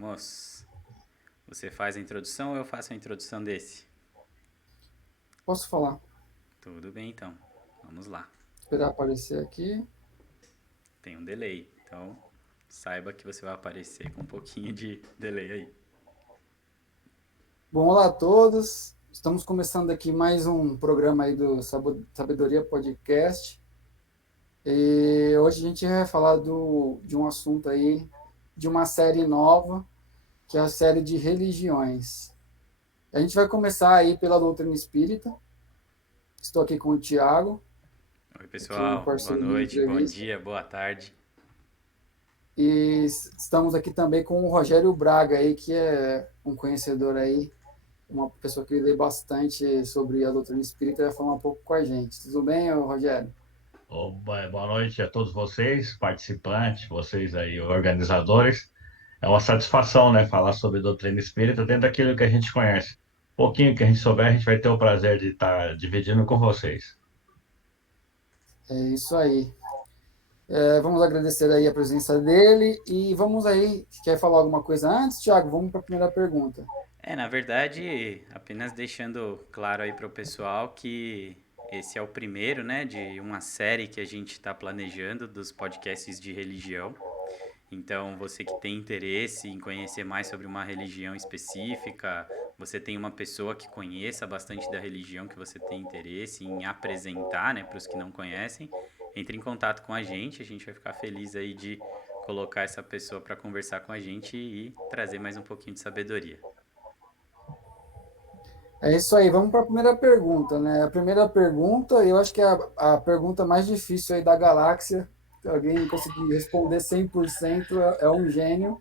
Vamos. Você faz a introdução ou eu faço a introdução desse? Posso falar? Tudo bem então. Vamos lá. Esperar aparecer aqui. Tem um delay, então saiba que você vai aparecer com um pouquinho de delay aí. Bom, olá a todos. Estamos começando aqui mais um programa aí do Sabedoria Podcast. E hoje a gente vai falar de um assunto aí, de uma série nova, que é a série de religiões. A gente vai começar aí pela doutrina espírita. Estou aqui com o Tiago, Oi, aqui meu pessoal. Boa parceiro de noite, bom entrevista. dia, boa tarde. E estamos aqui também com o Rogério Braga aí, que é um conhecedor aí, uma pessoa que lê bastante sobre a doutrina espírita, vai falar um pouco com a gente. Tudo bem, Rogério? Boa noite a todos vocês, participantes, vocês aí, organizadores. É uma satisfação, né, falar sobre doutrina espírita dentro daquilo que a gente conhece. Um pouquinho que a gente souber, a gente vai ter o prazer de estar dividindo com vocês. É isso aí. Vamos agradecer aí a presença dele e vamos aí. Quer falar alguma coisa antes, Tiago? Vamos para a primeira pergunta. Na verdade, apenas deixando claro aí para o pessoal que esse é o primeiro, né, de uma série que a gente está planejando dos podcasts de religião. Então, você que tem interesse em conhecer mais sobre uma religião específica, você tem uma pessoa que conheça bastante da religião que você tem interesse em apresentar, né, para os que não conhecem, entre em contato com a gente vai ficar feliz aí de colocar essa pessoa para conversar com a gente e trazer mais um pouquinho de sabedoria. É isso aí, vamos para a primeira pergunta, né? A primeira pergunta, eu acho que é a pergunta mais difícil aí da galáxia. Se alguém conseguir responder 100% é um gênio.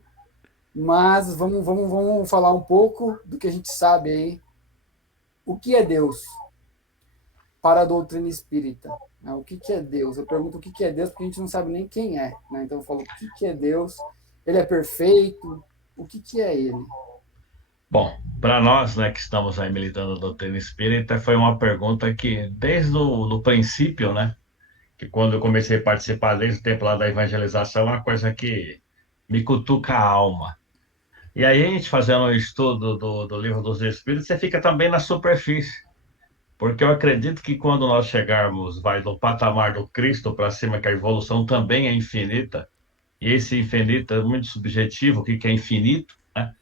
Mas vamos falar um pouco do que a gente sabe aí. O que é Deus para a doutrina espírita? Né? O que é Deus? Eu pergunto o que é Deus porque a gente não sabe nem quem é. Né? Então eu falo o que é Deus? Ele é perfeito? O que é ele? Bom, para nós, né, que estamos aí militando a doutrina espírita, foi uma pergunta que, desde o do princípio, né, que quando eu comecei a participar desde o tempo lá da evangelização, é uma coisa que me cutuca a alma. E aí, a gente fazendo o estudo do Livro dos Espíritos, você fica também na superfície, porque eu acredito que quando nós chegarmos, vai do patamar do Cristo para cima, que a evolução também é infinita, e esse infinito é muito subjetivo, o que é infinito, né?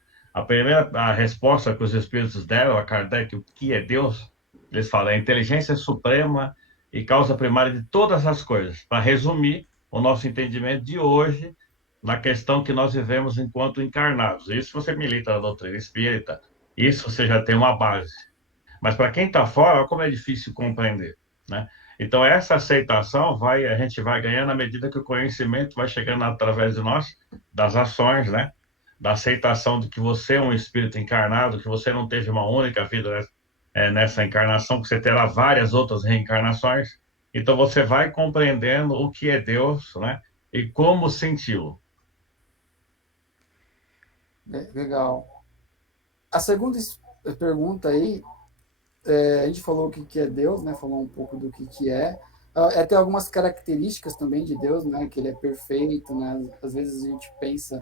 A resposta que os Espíritos deram a Kardec, o que é Deus, eles falam, é a inteligência suprema e causa primária de todas as coisas, para resumir o nosso entendimento de hoje na questão que nós vivemos enquanto encarnados. Isso você milita na doutrina espírita, isso você já tem uma base. Mas para quem está fora, olha como é difícil compreender, né? Então essa aceitação a gente vai ganhando à medida que o conhecimento vai chegando através de nós, das ações, né? Da aceitação de que você é um espírito encarnado, que você não teve uma única vida nessa encarnação, que você terá várias outras reencarnações. Então você vai compreendendo o que é Deus, né? E como senti-lo. Legal. A segunda pergunta aí, a gente falou o que é Deus, né? Falou um pouco do que é. Tem algumas características também de Deus, né? Que ele é perfeito, né? Às vezes a gente pensa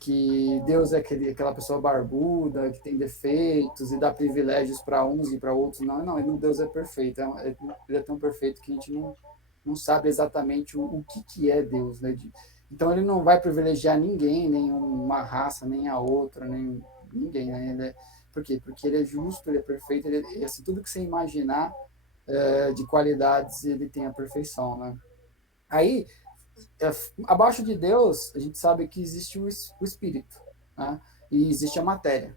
que Deus é aquela pessoa barbuda, que tem defeitos e dá privilégios para uns e para outros. Não, não, Deus é perfeito. Ele é tão perfeito que a gente não sabe exatamente o que é Deus, né? Então ele não vai privilegiar ninguém, nem uma raça, nem a outra, nem ninguém, né? Por quê? Porque ele é justo, ele é perfeito, assim, tudo que você imaginar de qualidades, ele tem a perfeição, né? Aí, é, abaixo de Deus, a gente sabe que existe o espírito, né? E existe a matéria.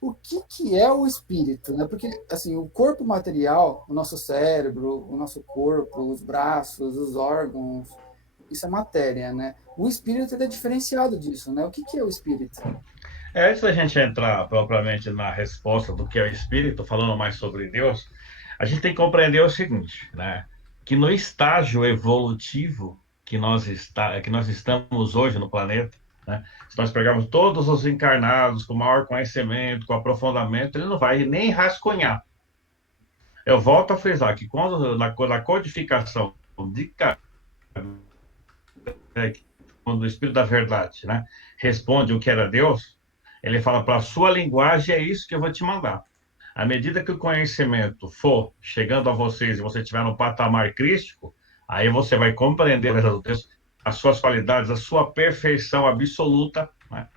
O que é o espírito, né? Porque assim, o corpo material, o nosso cérebro, o nosso corpo, os braços, os órgãos, isso é matéria, né? O espírito ele é diferenciado disso, né? O que é o espírito? Antes da gente entrar propriamente na resposta do que é o espírito, falando mais sobre Deus, a gente tem que compreender o seguinte, né? Que no estágio evolutivo que nós estamos hoje no planeta, né? Se nós pegarmos todos os encarnados com maior conhecimento, com aprofundamento, ele não vai nem rascunhar. Eu volto a frisar que quando na codificação de Kardec, quando o Espírito da Verdade, né, responde o que era Deus, ele fala para a sua linguagem, é isso que eu vou te mandar. À medida que o conhecimento for chegando a vocês e você estiver no patamar crístico, aí você vai compreender as suas qualidades, a sua perfeição absoluta, né?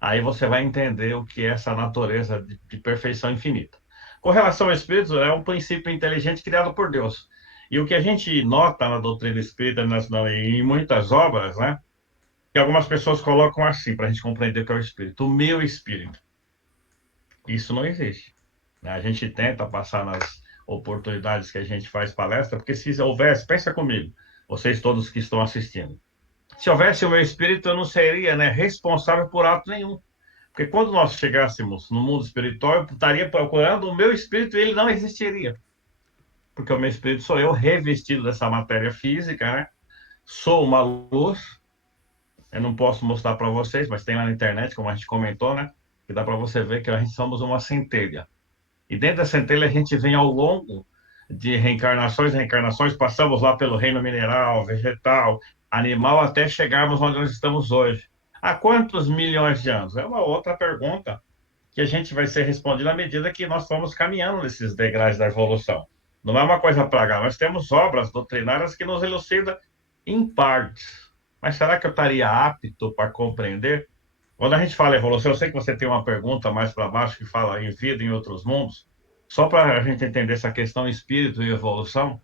Aí você vai entender o que é essa natureza de perfeição infinita. Com relação ao Espírito, é um princípio inteligente criado por Deus. E o que a gente nota na doutrina espírita e em muitas obras, né, que algumas pessoas colocam assim, para a gente compreender o que é o Espírito. O meu Espírito. Isso não existe. A gente tenta passar nas oportunidades que a gente faz palestra, porque se houvesse, pensa comigo, vocês todos que estão assistindo, se houvesse o meu espírito, eu não seria, né, responsável por ato nenhum. Porque quando nós chegássemos no mundo espiritual, eu estaria procurando o meu espírito e ele não existiria. Porque o meu espírito sou eu revestido dessa matéria física, né? Sou uma luz. Eu não posso mostrar para vocês, mas tem lá na internet, como a gente comentou, né? Que dá para você ver que a gente somos uma centelha. E dentro da centelha a gente vem ao longo de reencarnações, reencarnações, passamos lá pelo reino mineral, vegetal, animal, até chegarmos onde nós estamos hoje. Há quantos milhões de anos? É uma outra pergunta que a gente vai ser respondida à medida que nós vamos caminhando nesses degraus da evolução. Não é uma coisa praga, nós temos obras doutrinárias que nos elucidam em partes. Mas será que eu estaria apto para compreender? Quando a gente fala evolução, eu sei que você tem uma pergunta mais para baixo que fala em vida em outros mundos. Só para a gente entender essa questão espírito e evolução,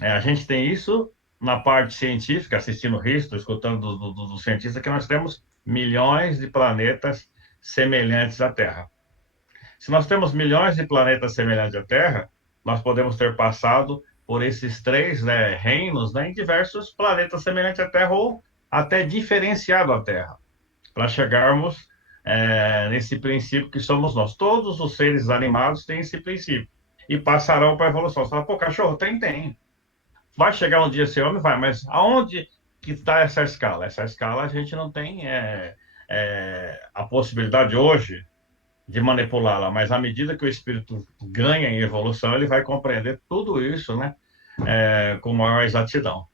a gente tem isso na parte científica, assistindo History, escutando do cientista, que nós temos milhões de planetas semelhantes à Terra. Se nós temos milhões de planetas semelhantes à Terra, nós podemos ter passado por esses três, né, reinos, né, em diversos planetas semelhantes à Terra ou até diferenciado à Terra, para chegarmos nesse princípio que somos nós. Todos os seres animados têm esse princípio e passarão para a evolução. Você fala, pô, cachorro, tem. Vai chegar um dia ser homem? Vai, mas aonde que está essa escala? Essa escala a gente não tem a possibilidade hoje de manipulá-la, mas à medida que o espírito ganha em evolução, ele vai compreender tudo isso, né, com maior exatidão.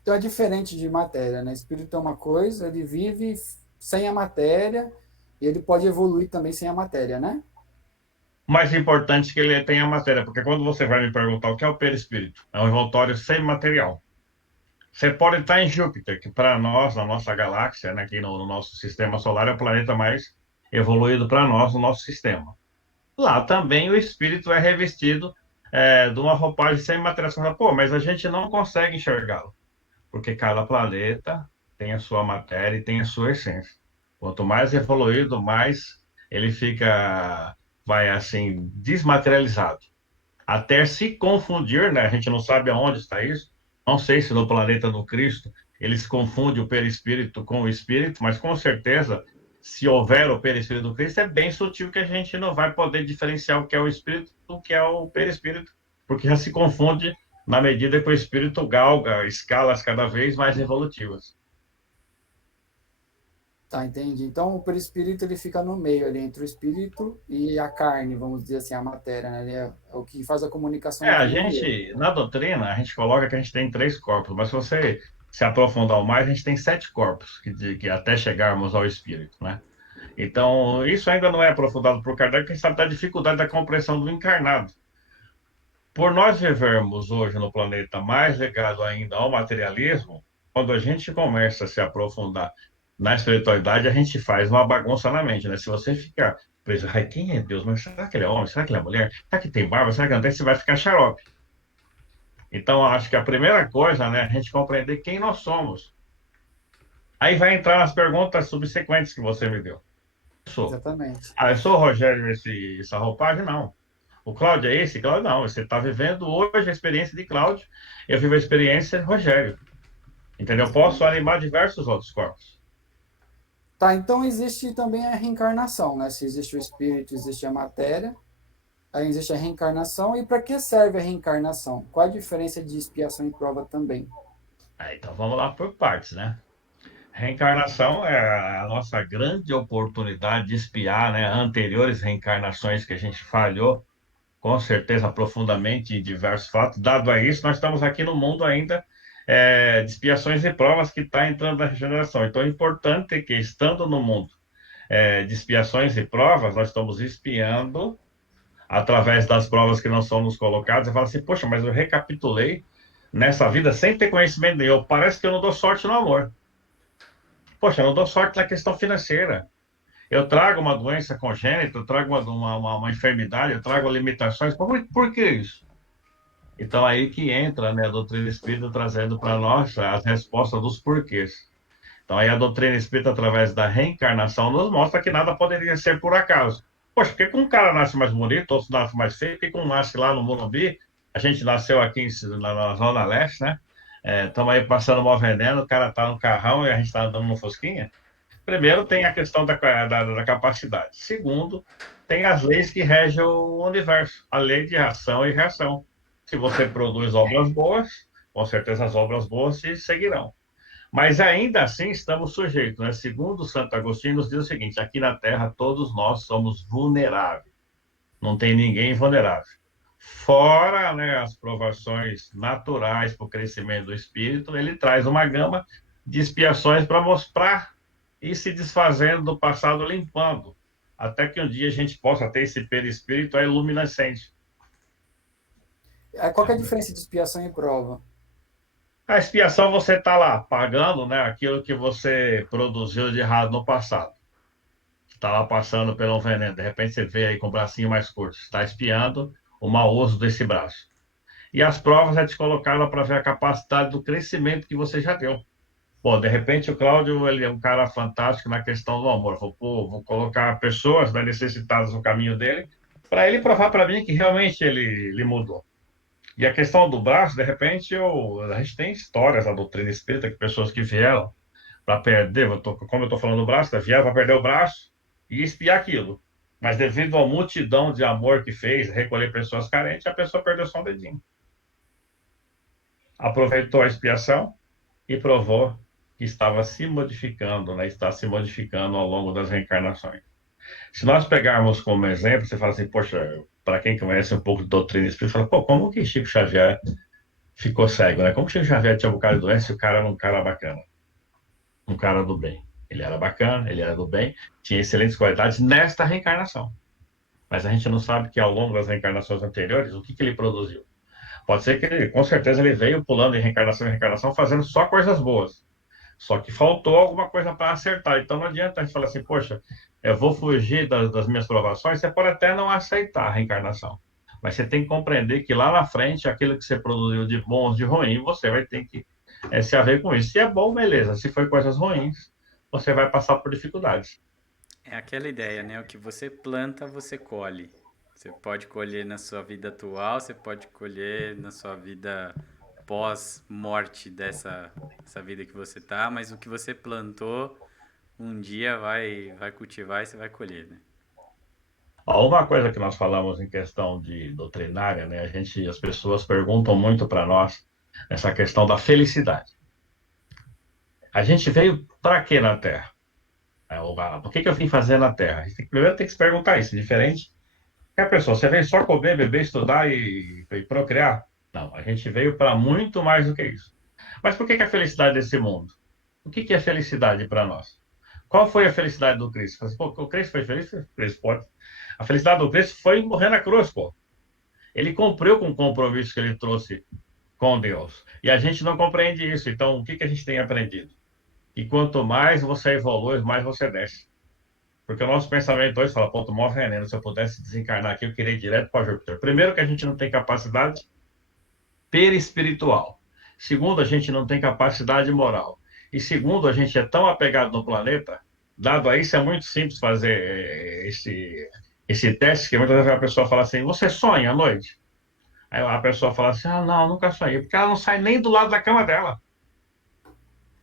Então é diferente de matéria, né? Espírito é uma coisa, ele vive sem a matéria e ele pode evoluir também sem a matéria, né? Mais importante que ele tenha matéria, porque quando você vai me perguntar o que é o perispírito, é um envoltório sem material. Você pode estar em Júpiter, que para nós, na nossa galáxia, né, aqui no nosso sistema solar, é o planeta mais evoluído para nós no nosso sistema. Lá também o espírito é revestido de uma roupagem sem matéria. Você fala, pô, mas a gente não consegue enxergá-lo, porque cada planeta tem a sua matéria e tem a sua essência. Quanto mais evoluído, mais ele fica, vai assim, desmaterializado. Até se confundir, né? A gente não sabe aonde está isso. Não sei se no planeta do Cristo eles confundem o perispírito com o espírito, mas com certeza, se houver o perispírito do Cristo, é bem sutil que a gente não vai poder diferenciar o que é o espírito do que é o perispírito, porque já se confunde na medida que o espírito galga escalas cada vez mais evolutivas. Tá, entendi. Então o perispírito ele fica no meio ali entre o espírito e a carne, vamos dizer assim, a matéria, né? Ele é o que faz a comunicação A entre um e outro. gente, na doutrina, a gente coloca que a gente tem três corpos, mas se você se aprofundar mais, a gente tem sete corpos, que até chegarmos ao espírito, né? Então, isso ainda não é aprofundado por Kardec, porque sabe da dificuldade da compreensão do encarnado. Por nós vivermos hoje no planeta mais ligado ainda ao materialismo, quando a gente começa a se aprofundar na espiritualidade, a gente faz uma bagunça na mente, né? Se você ficar preso, ai, quem é Deus? Mas será que ele é homem? Será que ele é mulher? Será que tem barba? Será que não tem? Você vai ficar xarope. Então, acho que a primeira coisa, né, é a gente compreender quem nós somos. Aí vai entrar nas perguntas subsequentes que você me deu. Eu sou. Exatamente. Ah, eu sou o Rogério, essa roupagem? Não. O Cláudio é esse? Cláudio não. Você está vivendo hoje a experiência de Cláudio, eu vivo a experiência de Rogério. Entendeu? Eu posso animar diversos outros corpos. Tá, então existe também a reencarnação, né? Se existe o espírito, existe a matéria, aí existe a reencarnação. E para que serve a reencarnação? Qual a diferença de expiação e prova também? Então vamos lá por partes, né? Reencarnação é a nossa grande oportunidade de espiar, né, anteriores reencarnações que a gente falhou, com certeza, profundamente em diversos fatos. Dado a isso, nós estamos aqui no mundo ainda de expiações e provas que está entrando na regeneração. Então é importante que, estando no mundo de expiações e provas, nós estamos expiando através das provas que não são nos colocadas, e fala assim, poxa, mas eu recapitulei nessa vida sem ter conhecimento nenhum. Parece que eu não dou sorte no amor. Poxa, eu não dou sorte na questão financeira. Eu trago uma doença congênita, eu trago uma enfermidade, eu trago limitações. Por que isso? Então, aí que entra, né, a doutrina espírita trazendo para nós as respostas dos porquês. Então, aí a doutrina espírita, através da reencarnação, nos mostra que nada poderia ser por acaso. Poxa, por que um cara nasce mais bonito, outro nasce mais feio? Por que um nasce lá no Morumbi? A gente nasceu aqui na Zona Leste, né? Estamos aí passando mal veneno, o cara tá no carrão e a gente está andando no Fusquinha. Primeiro, tem a questão da capacidade. Segundo, tem as leis que regem o universo, a lei de ação e reação. Se você produz obras boas, com certeza as obras boas se seguirão. Mas ainda assim estamos sujeitos, né? Segundo Santo Agostinho, nos diz o seguinte: aqui na Terra todos nós somos vulneráveis, não tem ninguém vulnerável. Fora, né, as provações naturais para o crescimento do espírito, ele traz uma gama de expiações para mostrar e se desfazendo do passado, limpando, até que um dia a gente possa ter esse perispírito iluminescente. Qual que é a diferença de expiação e prova? A expiação, você está lá pagando, né, aquilo que você produziu de errado no passado. Está lá passando pelo veneno, de repente você vê aí com o bracinho mais curto, está espiando o mau uso desse braço. E as provas é te colocar para ver a capacidade do crescimento que você já deu. Bom, de repente o Cláudio, ele é um cara fantástico na questão do amor. Vou colocar pessoas, né, necessitadas no caminho dele, para ele provar para mim que realmente ele mudou. E a questão do braço, de repente, a gente tem histórias da doutrina espírita que pessoas que vieram para perder, como eu estou falando do braço, né, vieram para perder o braço e espiar aquilo. Mas devido à multidão de amor que fez, recolher pessoas carentes, a pessoa perdeu só um dedinho. Aproveitou a expiação e provou que estava se modificando, né? Está se modificando ao longo das reencarnações. Se nós pegarmos como exemplo, você fala assim, poxa, para quem conhece um pouco de doutrina espírita, fala, pô, como que Chico Xavier ficou cego, né? Como que Chico Xavier tinha um bocado de doença e o cara era um cara bacana, um cara do bem. Ele era bacana, ele era do bem, tinha excelentes qualidades nesta reencarnação. Mas a gente não sabe que ao longo das reencarnações anteriores, o que ele produziu. Pode ser que ele, com certeza, ele veio pulando de reencarnação em reencarnação, fazendo só coisas boas. Só que faltou alguma coisa para acertar. Então não adianta a gente falar assim, poxa, eu vou fugir das minhas provações. Você pode até não aceitar a reencarnação. Mas você tem que compreender que lá na frente, aquilo que você produziu de bom ou de ruim, você vai ter que se haver com isso. Se é bom, beleza. Se foi coisas ruins, você vai passar por dificuldades. É aquela ideia, né? O que você planta, você colhe. Você pode colher na sua vida atual, você pode colher na sua vida pós-morte dessa vida que você tá, mas o que você plantou, um dia vai cultivar e você vai colher, né? Ó, uma coisa que nós falamos em questão de doutrinária, né? As pessoas perguntam muito para nós essa questão da felicidade. A gente veio para quê na Terra? Por que eu vim fazer na Terra? Primeiro tem que se perguntar isso, diferente que a pessoa, você veio só comer, beber, estudar e procriar? Não, a gente veio para muito mais do que isso. Mas por que a felicidade desse mundo? O que é felicidade para nós? Qual foi a felicidade do Cristo? Pô, o Cristo foi feliz? O Cristo pode. A felicidade do Cristo foi morrer na cruz, pô. Ele cumpriu com o compromisso que ele trouxe com Deus. E a gente não compreende isso. Então, o que a gente tem aprendido? E quanto mais você evolui, mais você desce. Porque o nosso pensamento hoje fala, pô, tô mó veneno, se eu pudesse desencarnar aqui, eu queria ir direto para Júpiter. Primeiro que a gente não tem capacidade perispiritual. Segundo, a gente não tem capacidade moral. E segundo, a gente é tão apegado no planeta, dado a isso, é muito simples fazer esse teste, que muitas vezes a pessoa fala assim, você sonha à noite? Aí a pessoa fala assim, ah, não, nunca sonhei, porque ela não sai nem do lado da cama dela.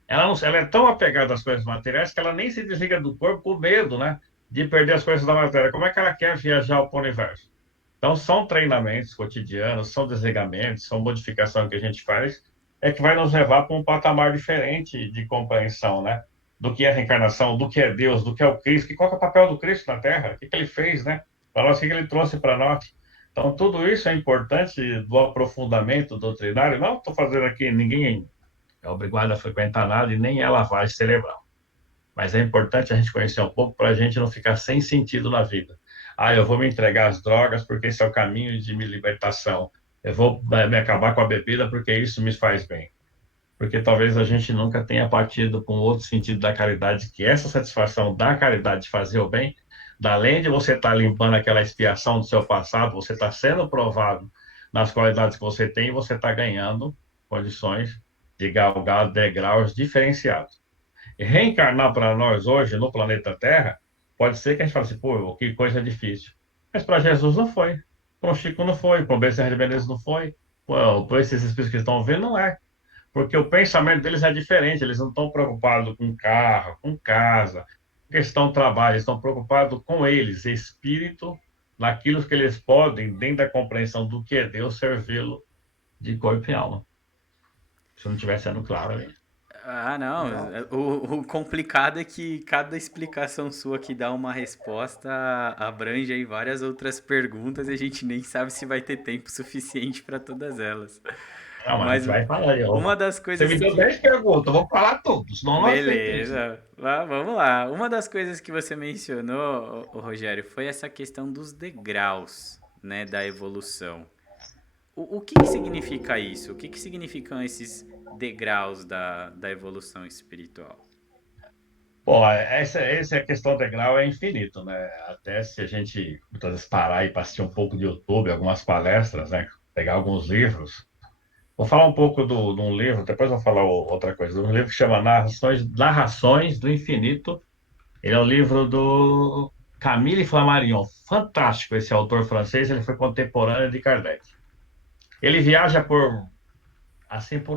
Ela é tão apegada às coisas materiais que ela nem se desliga do corpo com medo, né, de perder as coisas da matéria. Como é que ela quer viajar para o universo? Então, são treinamentos cotidianos, são desligamentos, são modificações que a gente faz, que vai nos levar para um patamar diferente de compreensão, né? Do que é reencarnação, do que é Deus, do que é o Cristo, qual é o papel do Cristo na Terra, o que ele fez, né? Para nós, o que ele trouxe para nós. Então, tudo isso é importante do aprofundamento doutrinário. Não estou fazendo aqui ninguém é obrigado a frequentar nada e nem é lavagem cerebral. Mas é importante a gente conhecer um pouco para a gente não ficar sem sentido na vida. Ah, eu vou me entregar às drogas porque esse é o caminho de minha libertação. Eu vou me acabar com a bebida porque isso me faz bem. Porque talvez a gente nunca tenha partido com outro sentido da caridade, que essa satisfação da caridade de fazer o bem, além de você estar limpando aquela expiação do seu passado, você está sendo provado nas qualidades que você tem e você está ganhando condições de galgar degraus diferenciados. E reencarnar para nós hoje no planeta Terra, pode ser que a gente fale assim, pô, que coisa difícil. Mas para Jesus não foi. Para o Chico não foi. Para o Bezerra de Menezes não foi. Para esses espíritos que estão vendo, não é. Porque o pensamento deles é diferente. Eles não estão preocupados com carro, com casa, com questão do trabalho. Eles estão preocupados com eles, espírito, naquilo que eles podem, dentro da compreensão do que é Deus, servi-lo de corpo e alma. Se não estiver sendo claro ali. Ah, não. Legal. O complicado é que cada explicação sua que dá uma resposta abrange aí várias outras perguntas e a gente nem sabe se vai ter tempo suficiente para todas elas. Não, mas a Mas gente vai falar aí, ó. uma das Você me coisas deu que. 10 perguntas, eu vou falar tudo, senão eu não aceito isso. Beleza, vamos lá. Uma das coisas que você mencionou, Rogério, foi essa questão dos degraus, né, da evolução. O que que significa isso? O que que significam esses degraus da evolução espiritual? Bom, essa questão de grau é infinito, né? Até se a gente muitas vezes parar e assistir um pouco de YouTube, algumas palestras, né? Pegar alguns livros. Vou falar um pouco de um livro, depois vou falar outra coisa. Um livro que chama Narrações do Infinito. Ele é um livro do Camille Flammarion. Fantástico esse autor francês, ele foi contemporâneo de Kardec. Ele viaja por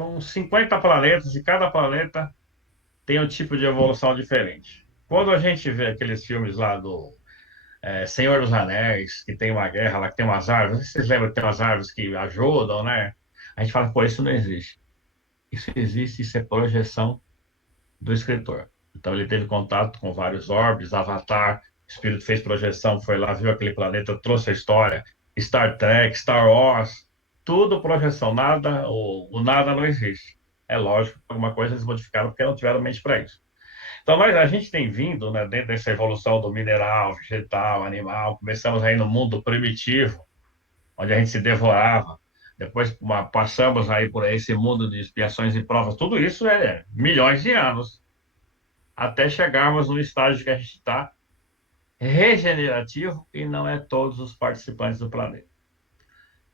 uns 50 planetas e cada planeta tem um tipo de evolução diferente. Quando a gente vê aqueles filmes lá do Senhor dos Anéis, que tem uma guerra lá, que tem umas árvores, não sei se vocês lembram que tem umas árvores que ajudam, né? A gente fala, pô, isso não existe. Isso existe, isso é projeção do escritor. Então ele teve contato com vários orbes, Avatar, o espírito fez projeção, foi lá, viu aquele planeta, trouxe a história, Star Trek, Star Wars, tudo projeção, nada, o nada não existe. É lógico, alguma coisa eles modificaram porque não tiveram mente para isso. Então, a gente tem vindo, né, dentro dessa evolução do mineral, vegetal, animal, começamos aí no mundo primitivo, onde a gente se devorava, depois passamos aí por esse mundo de expiações e provas, tudo isso é milhões de anos, até chegarmos no estágio que a gente está regenerativo e não é todos os participantes do planeta.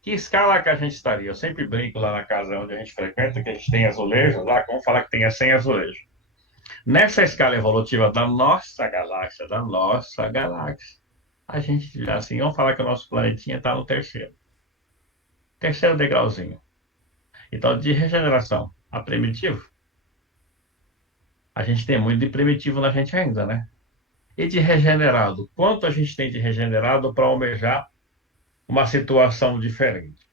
Que escala que a gente estaria? Eu sempre brinco lá na casa onde a gente frequenta, que a gente tem azulejos lá, vamos falar que tenha 100 azulejos. Nessa escala evolutiva da nossa galáxia, a gente, assim, vamos falar que o nosso planetinha está no terceiro degrauzinho. Então, de regeneração a primitivo, a gente tem muito de primitivo na gente ainda, né? E de regenerado, quanto a gente tem de regenerado para almejar uma situação diferente?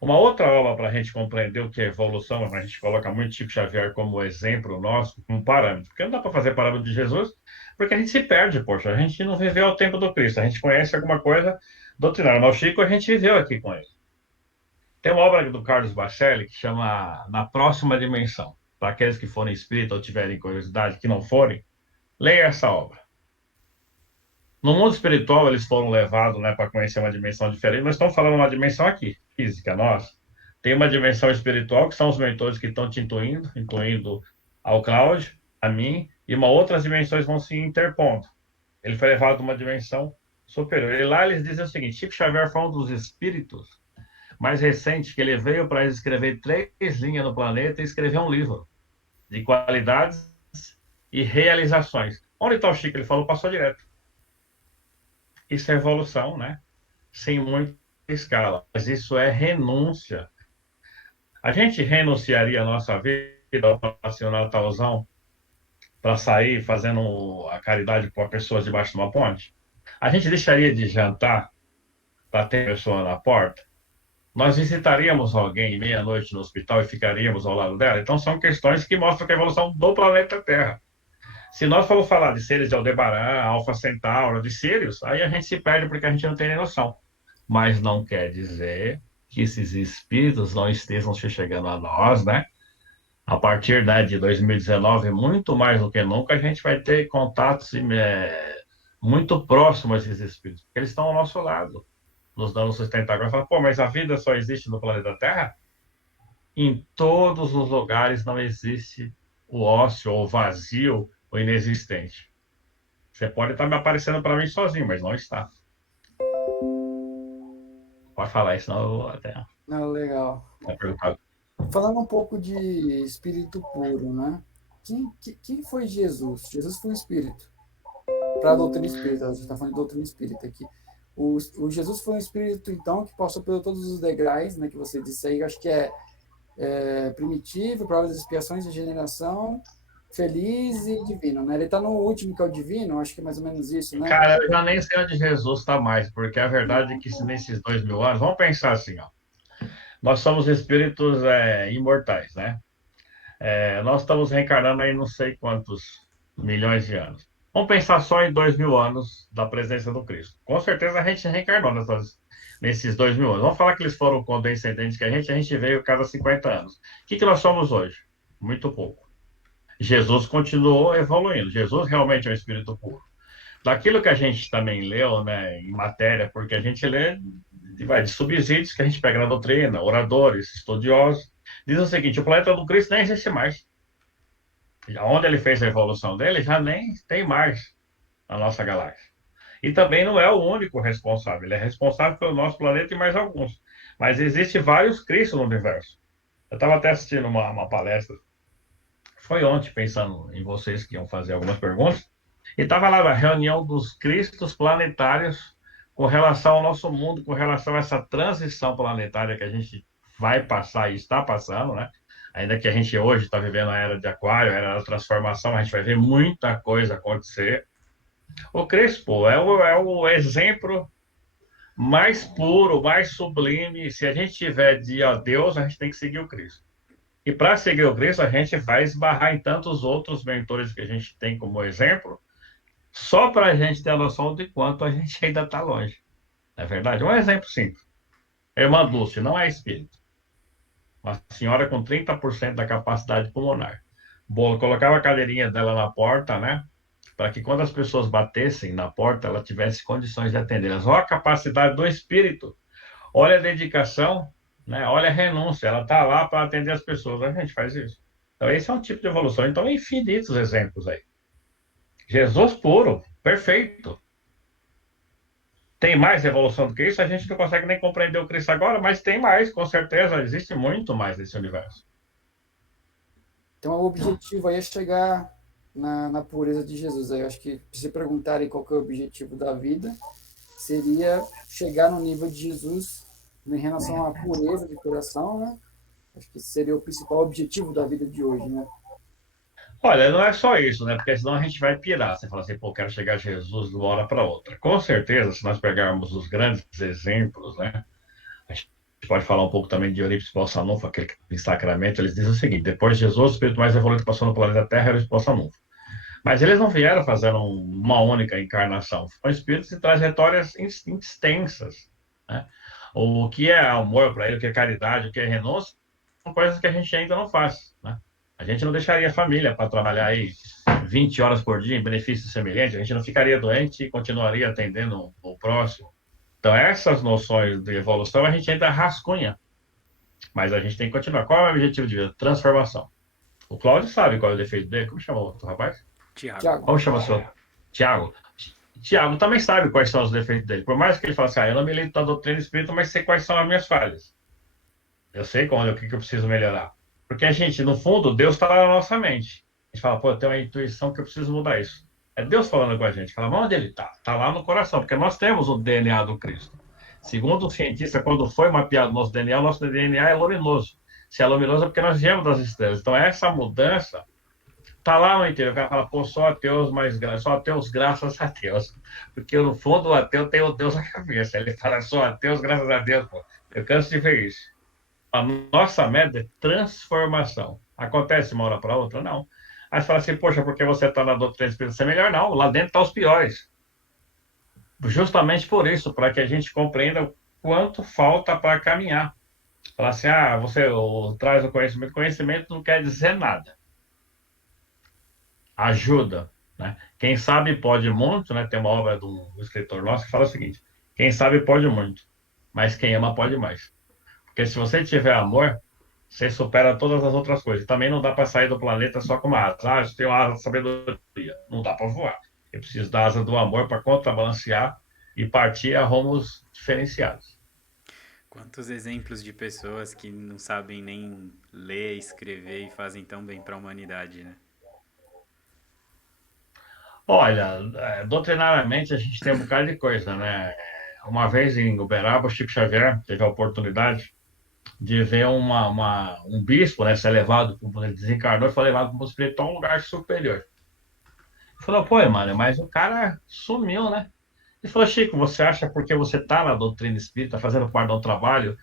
Uma outra obra para a gente compreender o que é evolução, a gente coloca muito Chico Xavier como exemplo nosso, como parâmetro, porque não dá para fazer parâmetro de Jesus, porque a gente se perde, poxa, a gente não viveu o tempo do Cristo, a gente conhece alguma coisa doutrinária, mas o Chico a gente viveu aqui com ele. Tem uma obra do Carlos Bacelli que chama Na Próxima Dimensão. Para aqueles que forem espíritas ou tiverem curiosidade, que não forem, leia essa obra. No mundo espiritual, eles foram levados, né, para conhecer uma dimensão diferente. Nós estamos falando uma dimensão aqui, física, nós. Tem uma dimensão espiritual, que são os mentores que estão te incluindo ao Cláudio, a mim, e uma outras dimensões vão se interpondo. Ele foi levado a uma dimensão superior. E lá eles dizem o seguinte: Chico Xavier foi um dos espíritos mais recentes que ele veio para escrever 3 linhas no planeta e escrever um livro de qualidades e realizações. Onde está o Chico? Ele falou, passou direto. Isso é evolução, né? Sem muita escala. Mas isso é renúncia. A gente renunciaria a nossa vida ao passeio Natalzão para sair fazendo a caridade com pessoas debaixo de uma ponte? A gente deixaria de jantar para ter pessoa na porta? Nós visitaríamos alguém meia-noite no hospital e ficaríamos ao lado dela? Então, são questões que mostram que a evolução do planeta Terra. Se nós formos falar de seres de Aldebaran, Alfa Centauro, de Sirius, aí a gente se perde porque a gente não tem nem noção. Mas não quer dizer que esses espíritos não estejam se chegando a nós, né? A partir, né, de 2019, muito mais do que nunca, a gente vai ter contatos muito próximos a esses espíritos, porque eles estão ao nosso lado, nos dando sustentação. Agora fala, pô, mas a vida só existe no planeta Terra? Em todos os lugares não existe o ócio, ou o vazio, o inexistente. Você pode estar me aparecendo para mim sozinho, mas não está. Pode falar isso, senão eu vou Não, legal. até perguntar. Falando um pouco de espírito puro, né? Quem foi Jesus? Jesus foi um espírito. Para a doutrina espírita, a gente está falando de doutrina espírita aqui. O Jesus foi um espírito, então, que passou por todos os degraus, né, que você disse aí, acho que primitivo, prova das expiações, regeneração, feliz e divino, né? Ele está no último, que é o divino, acho que é mais ou menos isso, né? Cara, eu já nem sei onde Jesus está mais, porque a verdade é que nesses 2000 anos, vamos pensar assim, ó, nós somos espíritos imortais, né? Nós estamos reencarnando aí não sei quantos milhões de anos. Vamos pensar só em 2000 anos da presença do Cristo. Com certeza a gente reencarnou nesses 2000 anos. Vamos falar que eles foram condescendentes que a gente veio cada 50 anos. O que nós somos hoje? Muito pouco. Jesus continuou evoluindo. Jesus realmente é um espírito puro. Daquilo que a gente também leu, né, em matéria, porque a gente lê de subsídios que a gente pega na doutrina, oradores, estudiosos, diz o seguinte: o planeta do Cristo nem existe mais. Onde ele fez a evolução dele, já nem tem mais na nossa galáxia. E também não é o único responsável. Ele é responsável pelo nosso planeta e mais alguns. Mas existe vários Cristos no universo. Eu estava até assistindo uma palestra, foi ontem, pensando em vocês que iam fazer algumas perguntas, e estava lá a reunião dos Cristos planetários com relação ao nosso mundo, com relação a essa transição planetária que a gente vai passar e está passando, né? Ainda que a gente hoje está vivendo a era de Aquário, a era da transformação, a gente vai ver muita coisa acontecer. O Crespo é o exemplo mais puro, mais sublime. Se a gente tiver de a Deus, a gente tem que seguir o Cristo. E para seguir o Cristo, a gente vai esbarrar em tantos outros mentores que a gente tem como exemplo, só para a gente ter a noção de quanto a gente ainda está longe. Não é verdade? Um exemplo simples. Irmã Dulce não é espírito. Uma senhora com 30% da capacidade pulmonar. Bolo colocava a cadeirinha dela na porta, né? Para que quando as pessoas batessem na porta, ela tivesse condições de atendê-las. Olha a capacidade do espírito. Olha a dedicação, né? Olha a renúncia. Ela está lá para atender as pessoas. A gente faz isso. Então, esse é um tipo de evolução. Então, infinitos exemplos aí. Jesus puro, perfeito. Tem mais evolução do que isso? A gente não consegue nem compreender o Cristo agora, mas tem mais, com certeza. Existe muito mais nesse universo. Então, o objetivo aí é chegar na pureza de Jesus. Aí eu acho que, se perguntarem qual que é o objetivo da vida, seria chegar no nível de Jesus em relação à pureza de coração, né? Acho que seria o principal objetivo da vida de hoje, né? Olha, não é só isso, né? Porque senão a gente vai pirar. Você fala assim, pô, quero chegar a Jesus de uma hora para outra. Com certeza, se nós pegarmos os grandes exemplos, né? A gente pode falar um pouco também de Eurípides Bolsanufo, aquele que em Sacramento, eles dizem o seguinte: depois de Jesus, o espírito mais evoluído que passou no planeta Terra era o Bolsanufo. Mas eles não vieram fazendo uma única encarnação. São espíritos de trajetórias extensas, né? O que é amor para ele, o que é caridade, o que é renúncia, são coisas que a gente ainda não faz, né? A gente não deixaria a família para trabalhar aí 20 horas por dia em benefício semelhante, a gente não ficaria doente e continuaria atendendo o próximo. Então, essas noções de evolução a gente ainda rascunha, mas a gente tem que continuar. Qual é o objetivo de vida? Transformação. O Cláudio sabe qual é o defeito dele. Como chama o outro rapaz? Tiago. Como chama o seu? Tiago. Tiago também sabe quais são os defeitos dele. Por mais que ele fale assim, eu não me lembro da doutrina espírita, mas sei quais são as minhas falhas. Eu sei o que eu preciso melhorar. Porque a gente, no fundo, Deus está lá na nossa mente. A gente fala, pô, eu tenho uma intuição que eu preciso mudar isso. É Deus falando com a gente. Fala, onde ele está? Está lá no coração, porque nós temos o DNA do Cristo. Segundo o cientista, quando foi mapeado o nosso DNA é luminoso. Se é luminoso é porque nós viemos das estrelas. Então, essa mudança tá lá no interior. O cara fala, pô, só ateus, só ateus, graças a Deus. Porque no fundo o ateu tem o Deus na cabeça. Ele fala, só ateus, graças a Deus, pô. Eu canso de ver isso. A nossa meta é transformação. Acontece de uma hora para outra? Não. Aí você fala assim, poxa, porque você está na doutrina espírita, você é melhor? Não, lá dentro estão os piores. Justamente por isso, para que a gente compreenda o quanto falta para caminhar. Falar assim, você traz o conhecimento. Conhecimento não quer dizer nada. Ajuda, né? Quem sabe pode muito, né? Tem uma obra de um escritor nosso que fala o seguinte: quem sabe pode muito, mas quem ama pode mais. Porque se você tiver amor, você supera todas as outras coisas. Também não dá para sair do planeta só com uma asa. Eu tenho asa de sabedoria. Não dá para voar. Eu preciso da asa do amor para contrabalancear e partir a rumos diferenciados. Quantos exemplos de pessoas que não sabem nem ler, escrever e fazem tão bem para a humanidade, né? Olha, doutrinariamente a gente tem um bocado de coisa, né? Uma vez em Uberaba, o Chico Xavier teve a oportunidade de ver um bispo, né, ser levado, ele desencarnou e foi levado para o espírito a um lugar superior. Falou, pô, mano, mas o cara sumiu, né? Ele falou, Chico, você acha porque você está na doutrina espírita, fazendo parte do trabalho,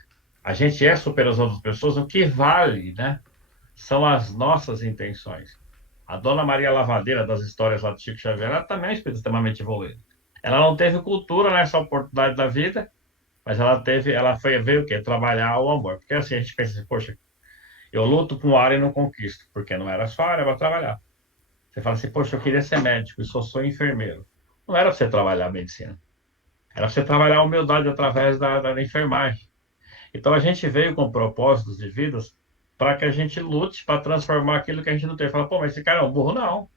a gente é superior às outras pessoas? O que vale, né? São as nossas intenções. A Dona Maria Lavadeira, das histórias lá do Chico Xavier, ela também é um espírito extremamente evoluído. Ela não teve cultura nessa oportunidade da vida, mas veio o quê? Trabalhar o amor. Porque assim, a gente pensa assim, poxa, eu luto com área e não conquisto, porque não era só área para trabalhar. Você fala assim, poxa, eu queria ser médico e sou enfermeiro. Não era para você trabalhar a medicina, era para você trabalhar a humildade através da enfermagem. Então a gente veio com propósitos de vidas para que a gente lute para transformar aquilo que a gente não tem. Fala, pô, mas esse cara é um burro, não.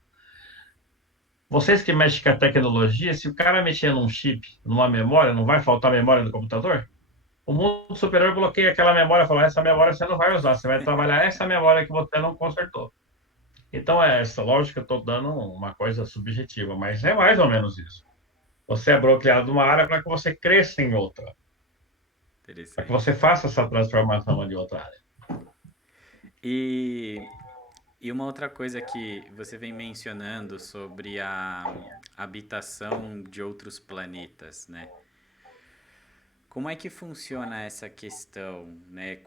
Vocês que mexem com a tecnologia, se o cara mexer num chip, numa memória, não vai faltar memória no computador? O mundo superior bloqueia aquela memória e fala, essa memória você não vai usar, você vai trabalhar essa memória que você não consertou. Então, é essa lógica, eu estou dando uma coisa subjetiva, mas é mais ou menos isso. Você é bloqueado numa área para que você cresça em outra, para que Interessante. você faça essa transformação de outra área. E, e uma outra coisa que você vem mencionando sobre a habitação de outros planetas, né? Como é que funciona essa questão, né?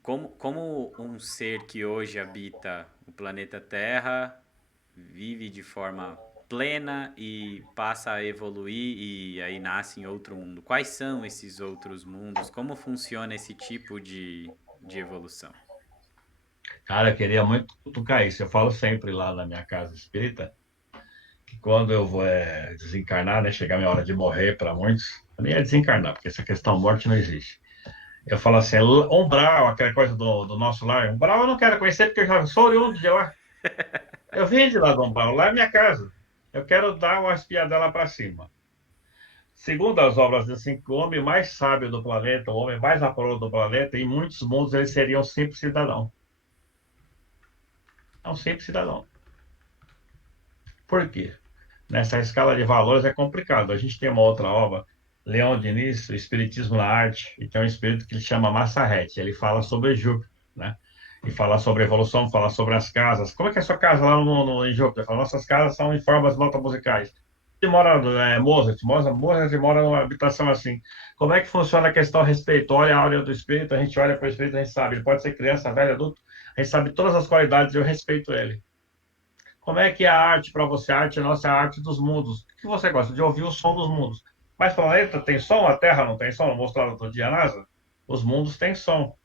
Como um ser que hoje habita o planeta Terra vive de forma plena e passa a evoluir e aí nasce em outro mundo? Quais são esses outros mundos? Como funciona esse tipo de evolução? Cara, eu queria muito tocar isso. Eu falo sempre lá na minha casa espírita que quando eu vou desencarnar, né, chegar a minha hora de morrer para muitos, nem é desencarnar, porque essa questão morte não existe. Eu falo assim, umbral, aquela coisa do nosso lar. Umbral eu não quero conhecer porque eu já sou oriundo de lá. Eu vim de lá do umbral, lá é minha casa. Eu quero dar uma espiadela para cima. Segundo as obras dizem que o homem mais sábio do planeta, o homem mais apurado do planeta, em muitos mundos ele seria um simples cidadão. É um simples cidadão. Por quê? Nessa escala de valores é complicado. A gente tem uma outra obra, Leon Denis, o Espiritismo na Arte, e tem um espírito que ele chama Massarrete. Ele fala sobre Júpiter, né? E fala sobre evolução, fala sobre as casas. Como é que é a sua casa lá em Júpiter? Fala, nossas casas são em formas de notas musicais. Você mora, Mozart mora numa habitação assim. Como é que funciona a questão a respeito? Olha a áurea do espírito, a gente olha para o espírito, a gente sabe. Ele pode ser criança, velho, adulto. A gente sabe todas as qualidades e eu respeito ele. Como é que é a arte para você? A arte nossa é a arte dos mundos. O que você gosta? De ouvir o som dos mundos. Mas o planeta tem som? A Terra não tem som? Mostraram outro dia a NASA? Os mundos têm som.